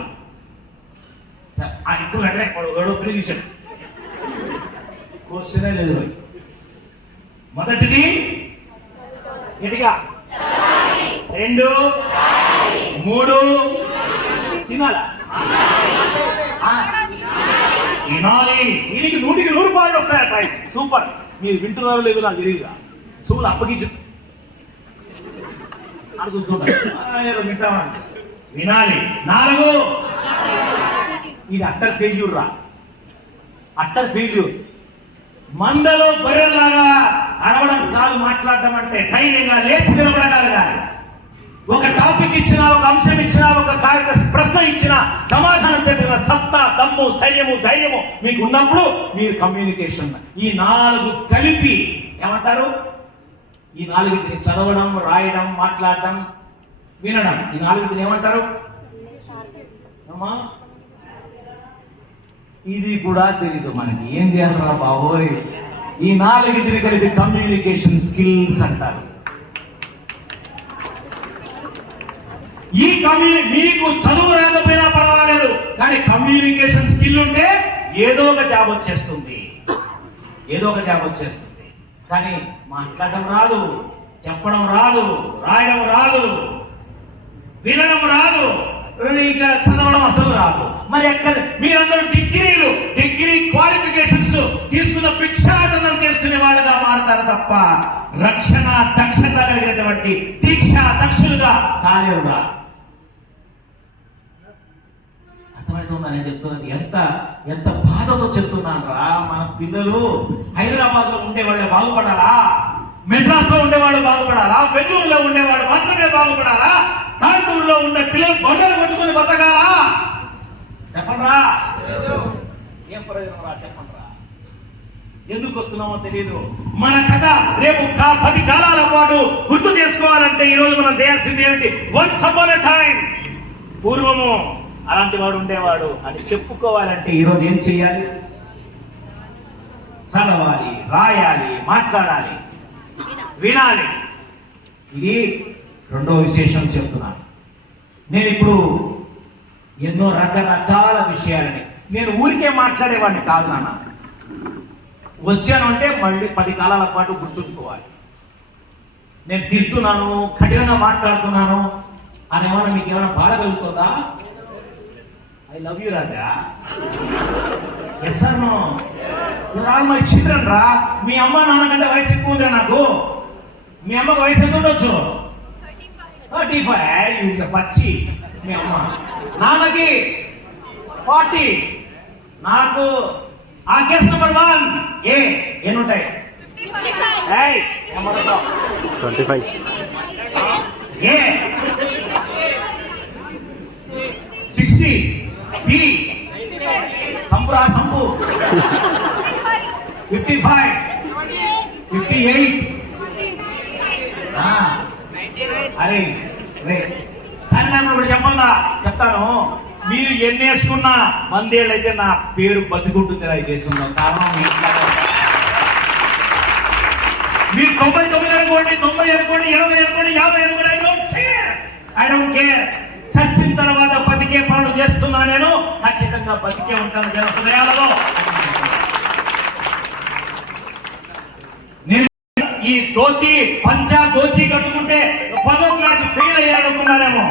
ఇప్పుడు అంటే ఏడో పెళ్లి తీసాడు, క్వశ్చనే లేదు. మొదటిది గట్టిగా, 2 3 తినాలా? వినాలి. దీనికి 100కి 100 రూపాయలు వస్తాయట. సూపర్. మీరు వింటున్నారో లేదు నాకు తెలియదుగా. చూడు అప్పగించు అని చూస్తుంటారు, ఏదో వింటామని. వినాలి. 4 ఇది అట్టర్ ఫెయిల్యూర్ రా, అట్టర్ ఫెయిల్యూర్. మందలో గొర్రెల్లాగా అరవడం కాదు మాట్లాడడం అంటే. ధైర్యంగా లేచి నిలబడగలగాలి. ఒక టాపిక్ ఇచ్చినా, ఒక అంశం ఇచ్చినా, ఒక ప్రశ్న ఇచ్చినా సమాధానం చెప్పిన సత్తా, దమ్ము, స్థైర్యము, ధైర్యము మీకు ఉన్నప్పుడు మీరు కమ్యూనికేషన్. ఈ 4 కలిపి ఏమంటారు? ఈ 4టిని చదవడం, రాయడం, మాట్లాడడం, వినడం, ఈ 4టిని ఏమంటారు అమ్మా? ఇది కూడా తెలీదు మనకి. ఏం చేయాలరా బాబోయ్? ఈ 4టిని కలిపి కమ్యూనికేషన్ స్కిల్స్ అంటారు. ఈ మీకు చదువు రాకపోయినా పర్వాలేదు, కానీ కమ్యూనికేషన్ స్కిల్ ఉంటే ఏదో ఒక జాబ్ వచ్చేస్తుంది, ఏదో ఒక జాబ్ వచ్చేస్తుంది. కానీ మాట్లాడడం రాదు, చెప్పడం రాదు, రాయడం రాదు, వినడం రాదు, ఇక చదవడం అసలు రాదు. మరి ఎక్కడ మీరందరూ డిగ్రీ క్వాలిఫికేషన్స్ తీసుకున్న భిక్షాటనం చేసుకునే వాళ్ళుగా మారుతారు తప్ప రక్షణ దక్షత కలిగినటువంటి దీక్ష దక్షులుగా కాలేరురా. అర్థమవుతుందా నేను చెప్తున్నది? ఎంత బాధతో చెప్తున్నాను రా. మన పిల్లలు హైదరాబాద్ లో ఉండేవాళ్ళు బాగుపడాలా? మెడ్రాస్ లో ఉండేవాళ్ళు బాగుపడాలా? బెంగళూరులో ఉండేవాళ్ళు మాత్రమే బాగుపడాలా? తాండూరులో ఉండే పిల్లలు గొడ్డలు కొట్టుకుని బతకాలా? చెప్పండ్రా. ఏం ప్రయోజనం రా? చెప్పండ్రా. ఎందుకు వస్తున్నామో తెలియదు. మన కథ రేపు 10 కాలాల పాటు గుర్తు చేసుకోవాలంటే ఈ రోజు మనం చేయాల్సింది ఏంటి? వన్స్ అపాన్ ఎ టైం, పూర్వము అలాంటి వాడు ఉండేవాడు అని చెప్పుకోవాలంటే ఈరోజు ఏం చేయాలి? చదవాలి, రాయాలి, మాట్లాడాలి, వినాలి. ఇది 2వ విశేషం చెప్తున్నాను. నేను ఇప్పుడు ఎన్నో రకరకాల విషయాలని, నేను ఊరికే మాట్లాడేవాడిని కాదు నాన్న. వచ్చాను అంటే మళ్ళీ 10 కాలాల పాటు గుర్తుంచుకోవాలి. నేను తిడుతున్నాను, కఠినంగా మాట్లాడుతున్నాను అని ఏమన్నా మీకు ఏమైనా బాధ కలుగుతుందా? ఐ లవ్ యూ రాజా. Yes or no? You are my children రా. మీ అమ్మ నాన్న కంటే వయసు ఎక్కువ ఉందిరా నాకు. మీ అమ్మకు వయసు ఎంత ఉండొచ్చు? 35. పచ్చి మీ అమ్మ. నాన్నకి 40. నాకు ఆ కేసు నెంబర్ 1 ఏ ఎన్ని ఉంటాయి? 25 ఏ 60 బి సంపురా సంపు 55 58. అరే రే కానీ నన్ను ఒకటి చెప్పండి, చెప్తాను. మీరు ఎన్ని వేసుకున్నా 100 ఏళ్ళు అయితే నా పేరు బతుకుంటుంది ఈ దేశంలో. కారణం మీరు 99 అనుకోండి, 90 అనుకోండి, 80 అనుకోండి, 50 అనుకోండి, ఐ డోంట్ కేర్. చచ్చిన తర్వాత బతికే పనులు చేస్తున్నా నేను. ఖచ్చితంగా బతికే ఉంటాను జన హృదయాలలో. నేను ఈ దోతి పంచా దోచి కట్టుకుంటే 10వ క్లాస్ ఫెయిల్ అయ్యారనుకున్నారేమో.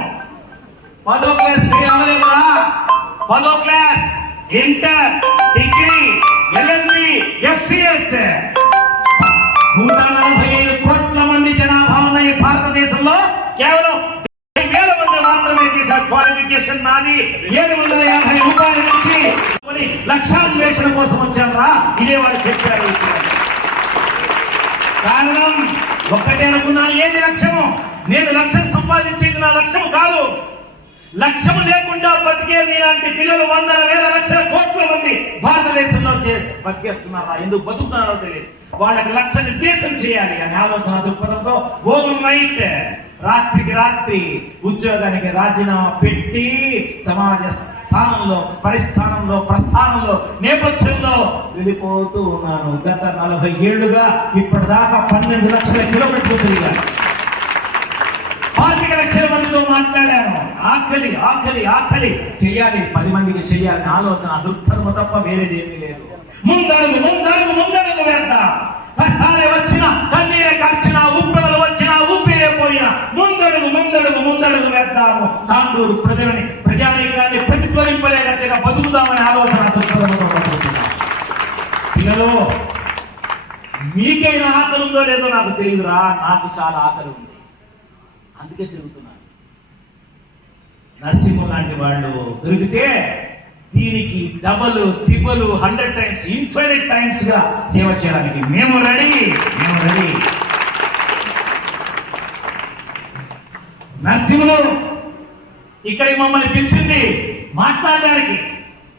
10వ క్లాస్ ఫెయిల్ అవ్వలేమరా? 10వ class, inter, degree, LLB, FCS 145 కోట్ల మంది జనాభా ఉన్న ఈ భారతదేశంలో కేవలం 10,000 మంది మాత్రమే చేశారు క్వాలిఫికేషన్. నాది 750 రూపాయల నుంచి వదిలిపెట్టి లక్ష్యాన్వేషణ కోసం వచ్చాను రా, ఇదే వాళ్ళు చెప్పారు. కారణం ఒక్కటే అనుకున్నాను, ఏది లక్ష్యము? నేను లక్ష్యం సంపాదించేది నా లక్ష్యం కాదు. లక్ష్యం లేకుండా బతికే మీలాంటి పిల్లలు వందల వేల లక్షల కోట్ల మంది భారతదేశంలో బతికేస్తున్నారా? ఎందుకు బతుకుతున్నారో తెలియదు. వాళ్ళకి లక్ష్య నిర్దేశం చేయాలి అని ఆలోచన దృక్పథంతో ఓవర్ నైట్, రాత్రికి రాత్రి ఉద్యోగానికి రాజీనామా పెట్టి సమాజ స్థానంలో, పరిస్థానంలో, ప్రస్థానంలో, నేపథ్యంలో వెళ్ళిపోతూ ఉన్నాను. గత 40 ఏళ్లుగా ఇప్పటిదాకా 12 లక్షల కిలోమీటర్లు తిరిగాను. 25 లక్షల మందితో మాట్లాడాను. ఆకలి ఆకలి ఆకలి చేయాలి, 10 మందికి చేయాలని ఆలోచన దృక్పథం తప్ప వేరేది ఏమీ లేదు. ముందడుగు ముందడుగు ముందడుగు వేద్దాం. కష్టాలే వచ్చినా, కన్నీరే ఖర్చిన, ఉప్పెనలు వచ్చినా, ఊపిరే పోయినా ముందడుగు ముందడుగు ముందడుగు వేద్దాము. తాండూరు ప్రజానీకాన్ని ప్రతిధ్వనింపలేగచ్చగా బతుకుదామనే ఆలోచన దృక్పథంతో బతుకుతున్నాం. పిల్లలు, మీకైనా ఆకలి ఉందో లేదో నాకు తెలియదురా, నాకు చాలా ఆకలి ఉంది, అందుకే తిరుగుతున్నాను. నరసింహ లాంటి వాళ్ళు దొరికితే దీనికి double, triple, 100 times, infinite times గా సేవ చేయడానికి మేము రెడీ. నరసింహులు ఇక్కడికి మమ్మల్ని పిలిచింది మాట్లాడడానికి,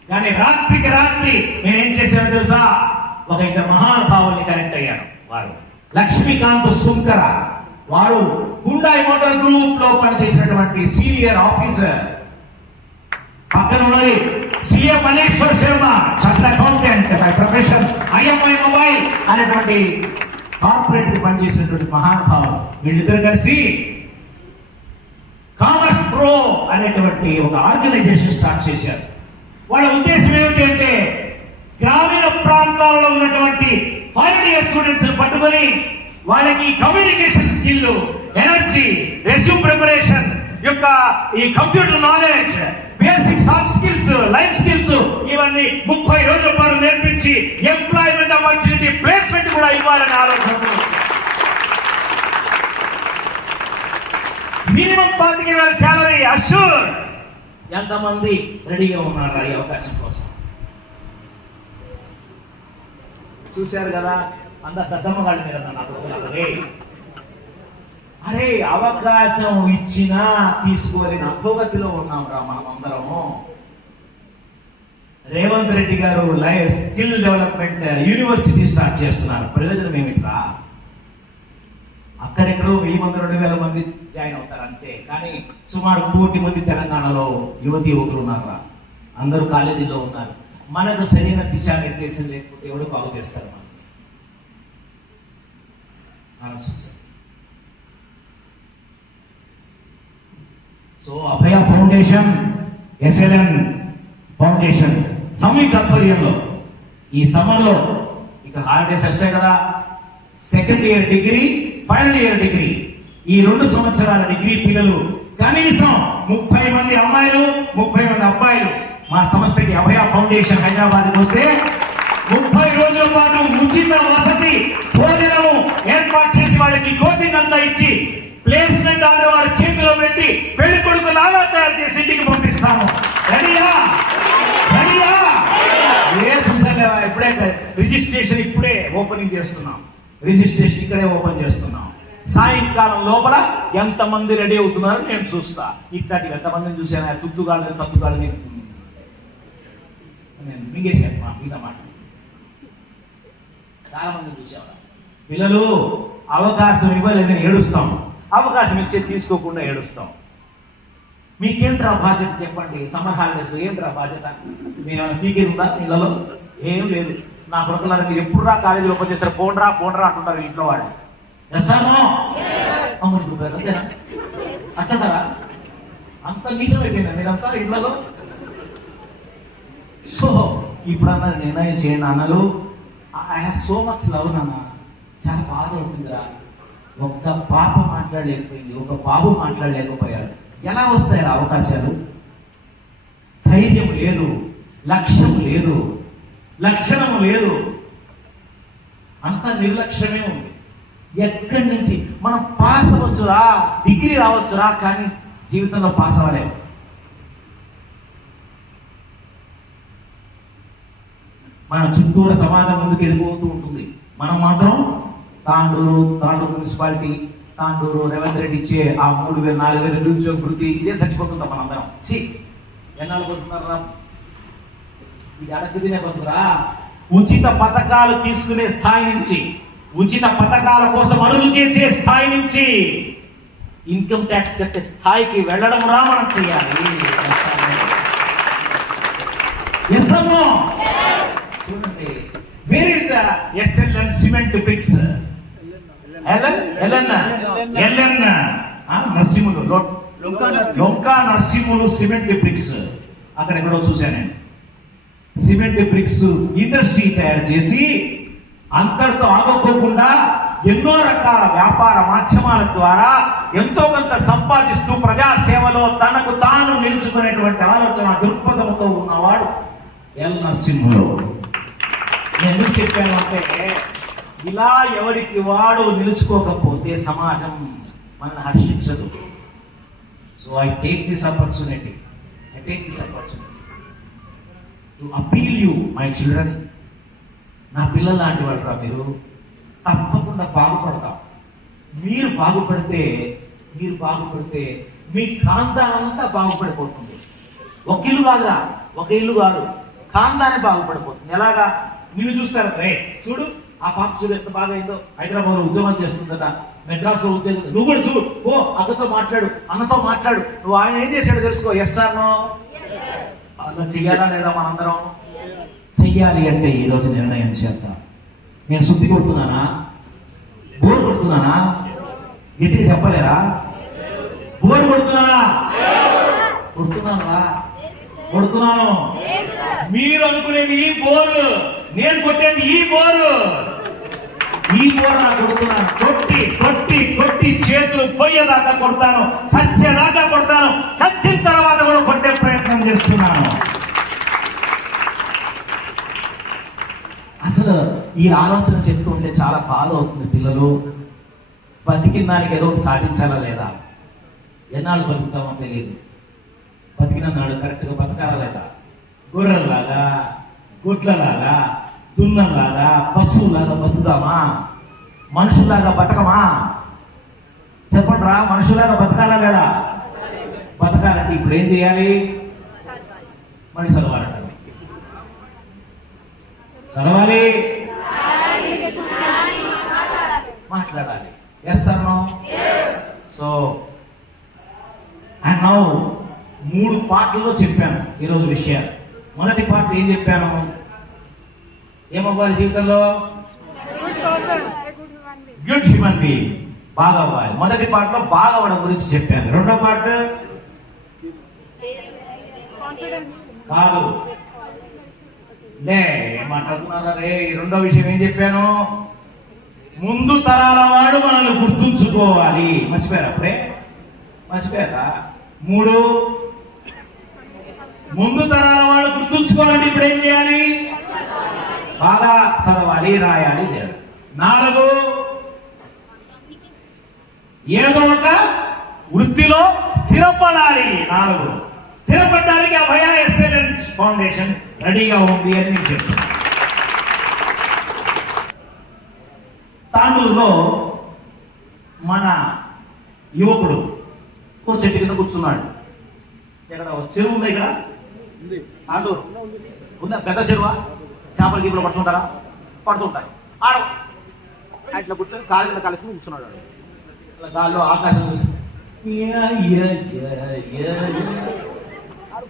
కానీ రాత్రికి రాత్రి నేనేం చేశానో తెలుసా? ఒక ఇద్దరు మహానుభావుల్ని కనెక్ట్ అయ్యాను. వారు లక్ష్మీకాంత్ సుంకర, వారు హుండాయ్ మోటార్ గ్రూప్ లో పనిచేసినటువంటి సీనియర్ ఆఫీసర్. పక్కన ఉన్నది CA Malleshwar Sharma, chartered accountant by profession, IMI mobile అనేటువంటి కార్పొరేట్ కి పనిచేసినటువంటి మహానుభావులు. వీళ్ళిద్దరు కలిసి కామర్స్ ప్రో అనేటువంటి ఒక ఆర్గనైజేషన్ స్టార్ట్ చేశారు. వాళ్ళ ఉద్దేశం ఏమిటి అంటే, గ్రామీణ ప్రాంతాల్లో ఉన్నటువంటి ఫైనల్ ఇయర్ స్టూడెంట్స్ పట్టుకొని వాళ్ళకి communication skill, energy, resume preparation యొక్క ఈ computer knowledge, basic soft skills, life skills ఇవన్నీ 30 రోజుల పాటు నేర్పించి ఎంప్లాయ్మెంట్ ఆపర్చునిటీ, ప్లేస్మెంట్ కూడా ఇవ్వాలని ఆలోచన. Minimum 25,000 salary assure. ఎంతమంది రెడీగా ఉన్నారా ఈ అవకాశం కోసం? చూశారు కదా, అంత దద్దమ్మగాళ్ళ మీద నాకు అరే అవకాశం ఇచ్చినా తీసుకోలేని అధోగతిలో ఉన్నాం రా మనం అందరము. రేవంత్ రెడ్డి గారు స్కిల్ డెవలప్మెంట్ యూనివర్సిటీ స్టార్ట్ చేస్తున్నారు. ప్రయోజనం ఏమిట్రా? అక్కడెక్కడో 1000-2000 మంది జాయిన్ అవుతారు అంతే, కానీ సుమారు 1 కోటి మంది తెలంగాణలో యువతి యువకులు ఉన్నారా? అందరూ కాలేజీలో ఉన్నారు. మనకు సరైన దిశానిర్దేశం లేకపోతే ఎవరు బాగు చేస్తారు? మనం ఆలోచించాలి. సో అభయ ఫౌండేషన్, SLN ఫౌండేషన్ సంయుక్త ఆధ్వర్యంలో ఈ సమ్మర్లో ఇక హాలిడేస్ వస్తాయి కదా, second year degree, final year degree, ఈ 2 సంవత్సరాల డిగ్రీ పిల్లలు కనీసం 30 మంది అమ్మాయిలు, 30 మంది అబ్బాయిలు మా సంస్థకి అభయ ఫౌండేషన్ హైదరాబాద్కి వస్తే 30 రోజుల పాటు ఉచిత వసతి, భోజనము ఏర్పాటు చేసి వాళ్ళకి కోచింగ్ అంతా ఇచ్చి ప్లేస్మెంట్ ఆర్డర్ వాళ్ళ చేతిలో పెట్టి పెళ్లి కొడుకు లాగా తయారు చేసి ఇంటికి పంపిస్తాము. రెడీయా? చూసారా? ఇప్పుడే రిజిస్ట్రేషన్ ఇప్పుడే ఓపెనింగ్ చేస్తున్నాం. రిజిస్ట్రేషన్ ఇక్కడే ఓపెన్ చేస్తున్నాం. సాయంకాలం లోపల ఎంతమంది రెడీ అవుతున్నారో నేను చూస్తా. ఇట్లాంటి ఎంతమందిని చూసాను, తుత్తుగాళ్ళని తత్తుగాళ్ళని నేను మింగేశాను మా మీద మాట. చాలా మంది చూసేవాళ్ళం. పిల్లలు అవకాశం ఇవ్వలేదని ఏడుస్తాం, అవకాశం ఇచ్చే తీసుకోకుండా ఏడుస్తాం. మీకేంట్రా బాధ్యత చెప్పండి? సమ్మర్ హాలిడేస్ ఏంట్రా బాధ్యత? నేను మీకేది ఉందా ఇళ్లలో? ఏం లేదు. నా కొడుకులారా మీరు ఎప్పుడు రా కాలేజీలో ఓపెన్ చేస్తారు, పోండ్రా అంటుంటారు ఇంట్లో వాళ్ళు. ఎస్సామో అమ్మని అంతేనా? అట్టతారా? అంత నీచమైపోయిందా మీరంతా ఇళ్లలో? సో ఇప్పుడు అన్న నిర్ణయం చేయండి అన్నలు. I have so much love నాన్న. చాలా బాధ అవుతుందిరా. ఒక్క పాప మాట్లాడలేకపోయింది, ఒక బాబు మాట్లాడలేకపోయాడు. ఎలా వస్తాయి అవకాశాలు? ధైర్యం లేదు, లక్ష్యం లేదు, లక్షణము లేదు, అంత నిర్లక్ష్యమే ఉంది. ఎక్కడి నుంచి మనం పాస్ అవ్వచ్చురా, డిగ్రీ రావచ్చురా, కానీ జీవితంలో పాస్ అవ్వలేము. మన చుట్టూరు సమాజం ముందుకు వెళ్ళిపోతూ ఉంటుంది. మనం మాత్రం తాండూరు మున్సిపాలిటీ, తాండూరు రేవంత్ రెడ్డి ఇచ్చే ఆ 3,000 4,000 నిరుద్యోగ వృత్తి ఇదే చచ్చిపోతుంటాం మనందరం. ఎన్నాళ్ళు పోతున్నారా? ఇది అడగ తినే బతుకురా. ఉచిత పథకాలు తీసుకునే స్థాయి నుంచి, ఉచిత పథకాల కోసం అమలు చేసే స్థాయి నుంచి ఇన్కమ్ ట్యాక్స్ కట్టే స్థాయికి వెళ్ళడం రా మనం చేయాలి. చూడండి, where is SLN cement bricks? LN Narasimhulu, Lonka Narasimhulu cement bricks అక్కడ ఎక్కడో చూశాను నేను. సిమెంట్ బ్రిక్స్ ఇండస్ట్రీ తయారు చేసి అంతటితో ఆగోకోకుండా ఎన్నో రకాల వ్యాపార మాధ్యమాల ద్వారా ఎంతో కొంత సంపాదిస్తూ ప్రజాసేవలో తనకు తాను నిలుచుకునేటువంటి ఆలోచన దృక్పథంతో ఉన్నవాడు ఎల్ నరసింహులు. నేను ఎందుకు చెప్పాను అంటే, ఇలా ఎవరికి వాడు నిలుచుకోకపోతే సమాజం మనల్ని హర్షించదు. So I take this opportunity to appeal you my children. నా పిల్లలు లాంటి వాళ్ళు రా మీరు, తప్పకుండా బాగుపడతాం. మీరు బాగుపడితే మీ ఖాందానంతా బాగుపడిపోతుంది. ఒక ఇల్లు కాదురా, ఒక ఇల్లు కాదు, ఖాందానే బాగుపడిపోతుంది. ఎలాగా? నిన్ను చూస్తారు, రే చూడు ఆ పాప చూడు ఎంత బాగా అయిందో, హైదరాబాద్ లో ఉద్యోగం చేస్తుందట, మెడ్రాస్ లో ఉద్యోగం, నువ్వు కూడా చూడు, ఓ అక్కతో మాట్లాడు, అన్నతో మాట్లాడు, నువ్వు ఆయన ఏం చేశాడో తెలుసుకో. Yes or no? అలా చెయ్యాలా లేదా? మనందరం చెయ్యాలి. అంటే ఈరోజు నిర్ణయం చేద్దాం. నేను శుద్ధి కొడుతున్నానా? బోర్ కొడుతున్నానా? గట్టిగా చెప్పలేరా? బోర్ కొడుతున్నానా? కొడుతున్నాను. మీరు అనుకునేది ఈ బోరు, నేను కొట్టేది ఈ బోరు నాకు కొడుతున్నాను. కొట్టి చేతులు పోయేదాకా కొడతాను, చచ్చేదాకా కొడతాను, చచ్చిన తర్వాత కూడా కొట్టే ప్రయత్నం చేస్తున్నాను. అసలు ఈ ఆలోచన చెప్తూ ఉంటే చాలా బాధ అవుతుంది. పిల్లలు బతికిన దానికి ఏదో ఒకటి సాధించాలా లేదా? ఎన్నాళ్ళు బతుకుతామో తెలియదు. బతికిన నాడు కరెక్ట్గా బతకాలా లేదా? గొర్రెల్లాగా, గుడ్లలాగా, దున్నలాగా, పశువులాగా బతుకుదామా? మనుషుల్లాగా బతకమా? చెప్పండి రా, మనుషులాగా బతకాలా లేదా? బతకాలంటే ఇప్పుడు ఏం చేయాలి? మళ్ళీ చదవాలంటారు. చదవాలి, మాట్లాడాలి. Yes or no? So and now 3 పార్ట్లలో చెప్పాను ఈరోజు విషయాలు. మొదటి పార్ట్ ఏం చెప్పాను? ఏమవ్వాలి జీవితంలో? గుడ్ హ్యూమన్ బీయింగ్, బాగా అవ్వాలి. మొదటి పార్ట్లో బాగా అవ్వడం గురించి చెప్పాను. రెండో పార్ట్ కాదు, ఏం మాట్లాడుతున్నారా రే? రెండో విషయం ఏం చెప్పాను? ముందు తరాల వాడు మనల్ని గుర్తుంచుకోవాలి. మర్చిపోయారు? అప్పుడే మర్చిపోయారా? 3 ముందు తరాల వాళ్ళు గుర్తుంచుకోవాలంటే ఇప్పుడు ఏం చేయాలి? బాగా చదవాలి, రాయాలి. 4 ఏదో ఒక వృత్తిలో స్థిరపడాలి. 4 స్థిరపడడానికి అభయ SLN ఫౌండేషన్ రెడీగా ఉంది అని నేను చెప్తున్నాను. తాండూరులో మన యువకుడు ఓ చెట్టు కింద కూర్చున్నాడు. ఇక్కడ చెరువు ఉంది, ఇక్కడ తాండూరు ఉందా? పెద్ద చెరువా? చేపల గీపులు పడుతుంటారా? పడుతుంటారు. ఆడ అట్లా కూర్చొని కాలు కింద కలిసి కూర్చున్నాడు. అలా గాల్లో ఆకాశం చూసి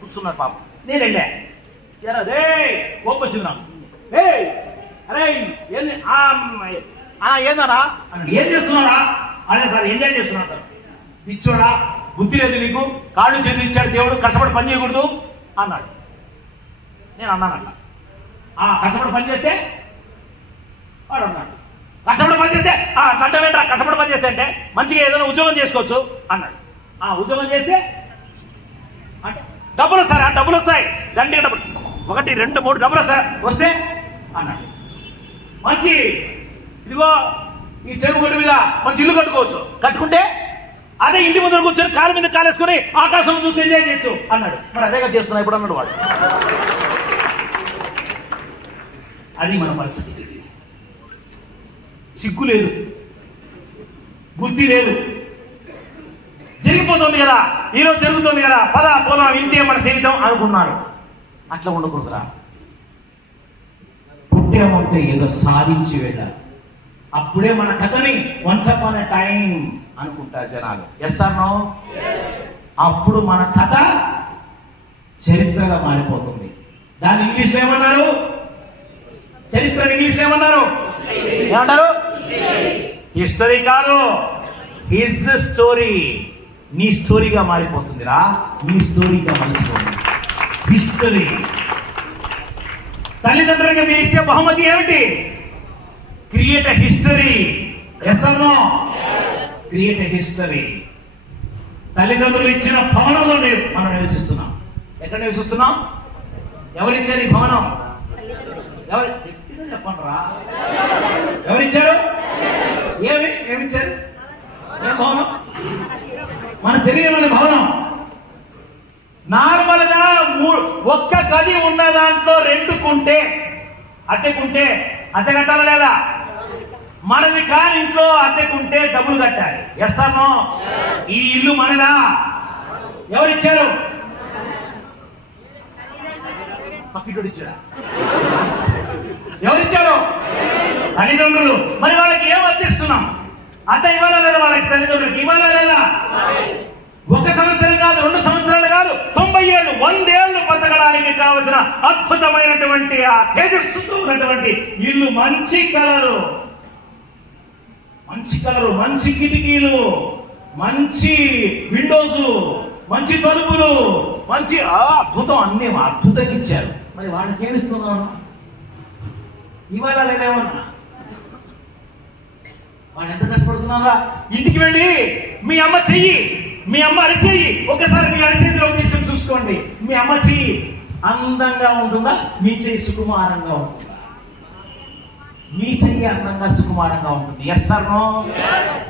కూర్చున్నాడు పాపం. నేను వెళ్ళా, రే కోపం వచ్చింది నాకు. అరే ఏందన్నా అన్నాడు. ఏం చేస్తున్నారా? అదే సార్ ఎంజాయ్ చేస్తున్నా సార్. పిచ్చోడా, బుద్ధి లేదు నీకు? కాళ్ళు చేతులు ఇచ్చాడు దేవుడు, కష్టపడి పని చేయకూడదు అన్నాడు. నేను అన్నాను అట్లా. కష్టపడి పని చేస్తే వాడు అన్నాడు, కష్టపడి పని చేస్తే చట్టమేంట్రా కష్టపడి పని చేస్తే అంటే మంచిగా ఏదైనా ఉద్యోగం చేసుకోవచ్చు అన్నాడు. ఉద్యోగం చేస్తే అంటే డబ్బులు వస్తారా? డబ్బులు వస్తాయి, దండిగా డబ్బులు, 1 2 3 డబ్బులు వస్తే అన్నాడు. మంచి ఇదిగో ఈ చెరువు గడ్డ మీద మంచి ఇల్లు కట్టుకోవచ్చు, కట్టుకుంటే అదే ఇంటి ముందర కూర్చొని కాలు మీద కాలేసుకుని ఆకాశం చూసి ఎంజాయ్ చేయొచ్చు అన్నాడు. మరి అదేగా చేస్తున్నా ఇప్పుడు అన్నాడు వాడు. అది మన పరిస్థితి. సిగ్గు లేదు, బుద్ధి లేదు. జరిగిపోతుంది కదా, ఈరోజు జరుగుతుంది కదా, పద పోదాం, ఇంతే మన జీవితం అనుకున్నాడు. అట్లా ఉండకూడదురా. పుట్టామంటే ఏదో సాధించి వెళ్ళాలి. అప్పుడే మన కథని వన్స్ అపాన్ ఎ టైం అనుకుంటారు జనాలు. Yes or no? అప్పుడు మన కథ చరిత్రగా మారిపోతుంది. దాన్ని ఇంగ్లీష్లో ఏమన్నారు? చరిత్ర ఇంగ్లీష్లో ఏమన్నారు? ఏమంటారు? హిస్టరీ కాదు, హిజ్ స్టోరీ. నీ స్టోరీగా మారిపోతుందిరా, నీ స్టోరీగా మలుచుకోండి. హిస్టరీ. తల్లిదండ్రులుగా మీరు ఇచ్చే బహుమతి ఏమిటి? Create a history. Yes or no? Create a history. తల్లిదండ్రులు ఇచ్చిన భవనంలో మనం నివసిస్తున్నాం. ఎక్కడ నివసిస్తున్నాం? ఎవరిచ్చారు ఈ భవనం? ఎవరు చెప్పండి రా. ఎవరిచ్చారు? ఏమిచ్చారు? ఏం భవనం? మన శరీరం అనే భవనం. నార్మల్ గా ఒక్క గది ఉన్న దాంట్లో రెండుకుంటే అద్దెకుంటే అద్దె కట్టాలా లేదా? మనది కాని ఇంట్లో అద్దెకుంటే డబ్బులు కట్టాలి. Yes or no? ఈ ఇల్లు మనదా? ఎవరిచ్చారు? పక్కింటోడు ఇచ్చాడా? ఎవరిచ్చారు? తల్లిదండ్రులు. మరి వాళ్ళకి ఏం అద్దెస్తున్నాం? అద్దె ఇవ్వాలా లేదా? వాళ్ళకి తల్లిదండ్రులకి ఇవ్వాలా లేదా? 1 సంవత్సరం కాదు, 2 సంవత్సరాలు కాదు, 90 ఏళ్ళు, 100 ఏళ్ళు బతకడానికి కావలసిన అద్భుతమైనటువంటి ఆ తేజస్సుతో ఉన్నటువంటి ఇల్లు. మంచి కలరు, మంచి కిటికీలు, మంచి విండోస్, మంచి తలుపులు, మంచి అద్భుతం, అన్ని అద్భుతంగా ఇచ్చారు. మరి వాళ్ళకి ఏమిస్తున్నాను? ఇవాళ లేదేమన్నా? వాళ్ళు ఎంత కష్టపడుతున్నారా? ఇంటికి వెళ్ళి మీ అమ్మ చెయ్యి, మీ అమ్మ అరిచెయ్యి ఒకసారి మీ అరిచేతిలో తీసుకొని చూసుకోండి. మీ అమ్మ చెయ్యి అందంగా ఉంటుందా? మీ చెయ్యి సుకుమారంగా ఉంటుందా? మీ చెయ్యి అందంగా సుకుమారంగా ఉంటుంది. Yes or no?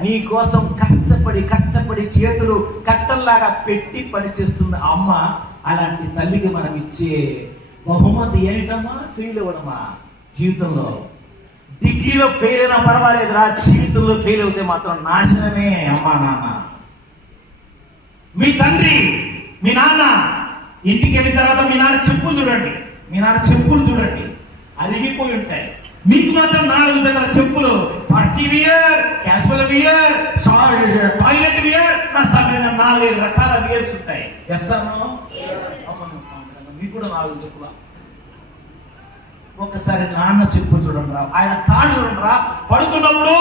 నీ కోసం కష్టపడి చేతులు కట్టల్లాగా పెట్టి పనిచేస్తుంది అమ్మ. అలాంటి తల్లికి మనం ఇచ్చే బహుమతి ఏమిటమ్మా? ఫెయిల్ అవ్వడమా? జీవితంలో డిగ్రీలో ఫెయిల్ అయినా పర్వాలేదురా, జీవితంలో ఫెయిల్ అవుతే మాత్రం నాశనమే. అమ్మా నాన్న, మీ తండ్రి, మీ నాన్న ఇంటికి వెళ్ళిన తర్వాత మీ నాన్న చెప్పులు చూడండి, అరిగిపోయి ఉంటాయి. మీకు మాత్రం 4 జతల చెప్పులు, party wear, casual wear, toilet wear, 4-5 రకాల వియర్స్ ఉంటాయి. ఎస్ అమ్మా? మీకు కూడా 4 చెప్పులా? ఒక్కసారి నాన్న చెప్పులు చూడండి రా, ఆయన కాళ్ళు చూడండి రా. పడుకున్నప్పుడు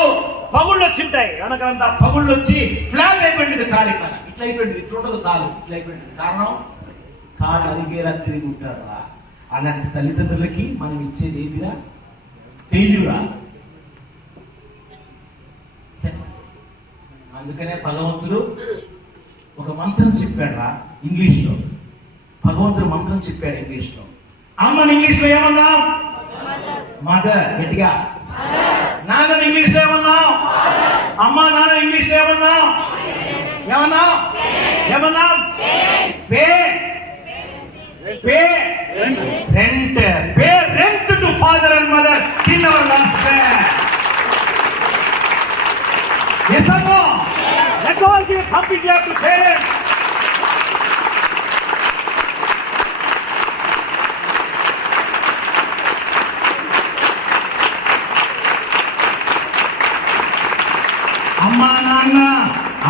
పగుళ్ళు వచ్చింటాయి, వెనకంతా పగుళ్ళు వచ్చి ఫ్లాట్ అయిపోయింది. కాలు ఇట్లా అయిపోయింది, ఇట్లా ఉండదు, కాలు ఇట్లా అయిపోయింది. కారణం కాళ్ళు అరిగేలా తిరిగి ఉంటాడు రా. అలాంటి తల్లిదండ్రులకి మనం ఇచ్చేది ఏదిరా? ఫెయిల్యూరా? చెప్పండి. అందుకనే భగవంతుడు ఒక మంత్రం చెప్పాడు రా ఇంగ్లీష్లో. భగవంతుడు మంత్రం చెప్పాడు ఇంగ్లీష్లో. అమ్మని ఇంగ్లీష్లో ఏమన్నాం? మదర్. గట్టిగా. నాన్నని ఇంగ్లీష్లో ఏమన్నాం? అమ్మ నాన్న ఇంగ్లీష్లో ఏమన్నాం? Pay rent to father and mother in our last prayer. Yes or no? Let all give happy clap to parents.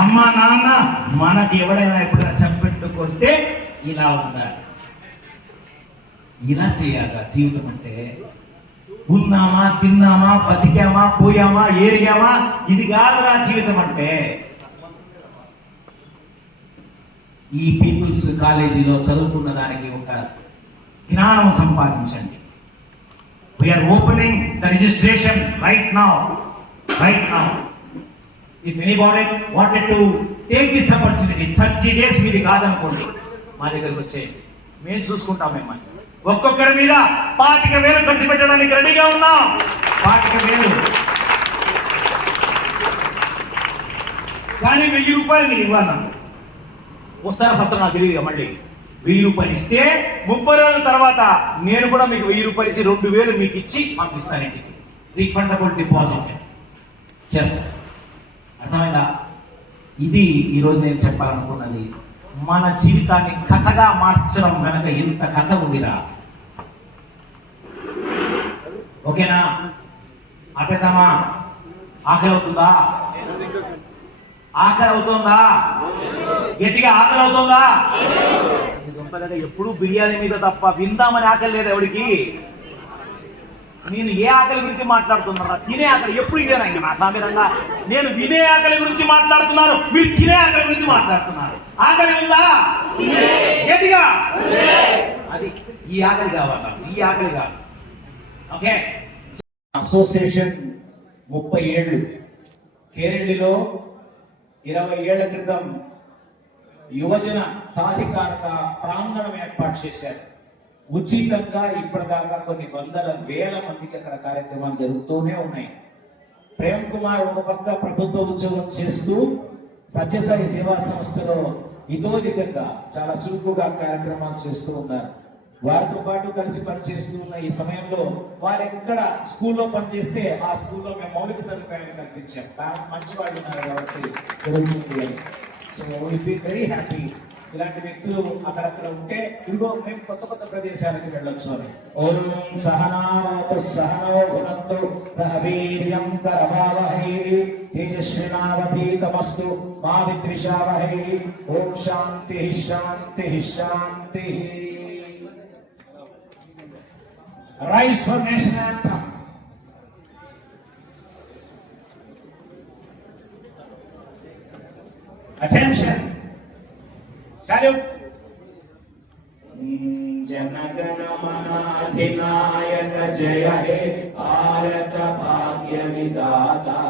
అమ్మా నాన్న మనకి ఎవడైనా ఎప్పుడైనా చెప్పెట్టు కొడితే ఇలా ఉండాలి, ఇలా చేయాలి. జీవితం అంటే ఉన్నామా, తిన్నామా, బతికామా, పోయామా, ఏరిగామా, ఇది కాదురా జీవితం అంటే. ఈ పీపుల్స్ కాలేజీలో చదువుకున్న దానికి ఒక జ్ఞానం సంపాదించండి. We're opening the registration right now. If anybody wanted to take this opportunity, 30 days మీది కాదనుకోండి, మా దగ్గరకు వచ్చేయండి, మేము చూసుకుంటాం మిమ్మల్ని. ఒక్కొక్కరి మీద 25,000 ఖర్చు పెట్టడానికి రెడీగా ఉన్నాం. 25,000 కానీ 1,000 రూపాయలు మీరు ఇవ్వాలి. వస్తారా సత్తా నాకు తెలియదు. మళ్ళీ 1000 రూపాయలు ఇస్తే 30 రోజుల తర్వాత నేను కూడా మీకు 1000 రూపాయలు ఇచ్చి 2000 మీకు ఇచ్చి పంపిస్తాను ఇంటికి. రీఫండబుల్ డిపాజిట్ చేస్తాను. అర్థమైందా? ఇది ఈరోజు నేను చెప్పాలనుకున్నది. మన జీవితాన్ని కథగా మార్చడం వెనక ఎంత కథ ఉందిరా. ఓకేనా? ఆపేద్దామా? ఆకలి అవుతుందా? ఆకలి అవుతుందా? గట్టిగా ఆకలి అవుతుందా? ఎప్పుడు బిర్యానీ మీద తప్ప విందామని ఆకలి లేదు ఎవడికి. నేను ఏ ఆకలి గురించి మాట్లాడుతున్నా? తినే ఆకలి. ఎప్పుడు ఇదేనా ఇంకా నా సామీరంగా? నేను వినే ఆకలి గురించి మాట్లాడుతున్నాను, మీరు తినే ఆకలి గురించి మాట్లాడుతున్నారు. ఆకలి ఉందా? గట్టిగా. అది ఈ ఆకలి కావాలి నాకు, ఈ ఆకలి కాదు. ఓకే. అసోసియేషన్ 30 ఏళ్ళు, కేరళలో 20 ఏళ్ల క్రితం యువజన సాధికారత ప్రాంగణం ఏర్పాటు చేశారు. ఉచితంగా ఇప్పటిదాకా కొన్ని వందల వేల మందికి అక్కడ కార్యక్రమాలు జరుగుతూనే ఉన్నాయి. ప్రేమ్ కుమార్ ఒక పక్క ప్రభుత్వ ఉద్యోగం చేస్తూ సత్యసాయి సేవా సంస్థలో ఇతోధికంగా చాలా చురుకుగా కార్యక్రమాలు చేస్తూ ఉన్నారు. వారితో పాటు కలిసి పనిచేస్తూ ఉన్న ఈ సమయంలో వారు ఎక్కడ స్కూల్లో పనిచేస్తే ఆ స్కూల్లో మేము మౌలిక సదుపాయాలు కల్పించాం. కారణం మంచి వాళ్ళు ఉన్నారు కాబట్టి జరుగుతుంది అని. So we feel very happy. ఇలాంటి వ్యక్తులు అక్కడక్కడ ఉంటే ఇదిగో మేము కొత్త కొత్త ప్రదేశాలకు వెళ్ళొచ్చు అని. ఓం సహనావతు సహనో భునక్తు సహ వీర్యం కరవావహై తేజస్వినావధీతమస్తు మా విద్విషావహై. ఓం శాంతి శాంతి శాంతి. Rise for national anthem. Attention. Salute. जनगण मन अधिनायक जय हे भारत भाग्य विधाता.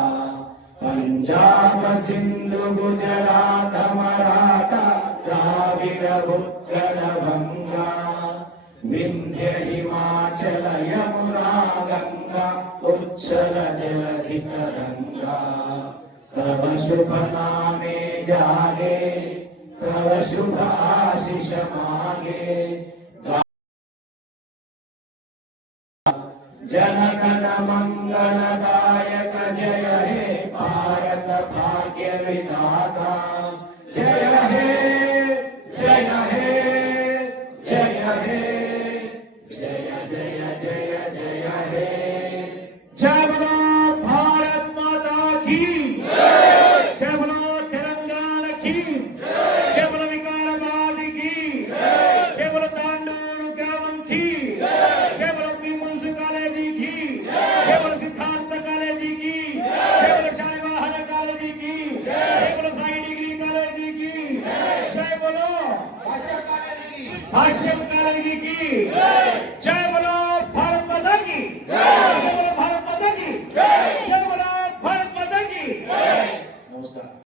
पंजाब सिंधु गुजरात मराठा द्राविड उत्कल गंगा विंध्य हिमाचल यमुना गंगा उच्चल जलधि तरंगा. तव शुभ नामे जागे तव शुभ आशीष मागे. जनगण मंगलदायक जय हे भारत भाग्य विधाता. जय हे जय हे जय हे जय जय जय जय हे. जय बोलो भारत माता की जय. बोलो तेलंगाना की जय. बोलो विकाराबाद की जय. बोलो तांडूर ग्रामम की जय. बोलो पीपल्स कॉलेज की जय. बोलो सिद्धार्थ कॉलेज की जय. बोलो शालिवाहन कॉलेज की जय. बोलो साई डिग्री कॉलेज की जय. बोलो भाष्यम कॉलेज की जय.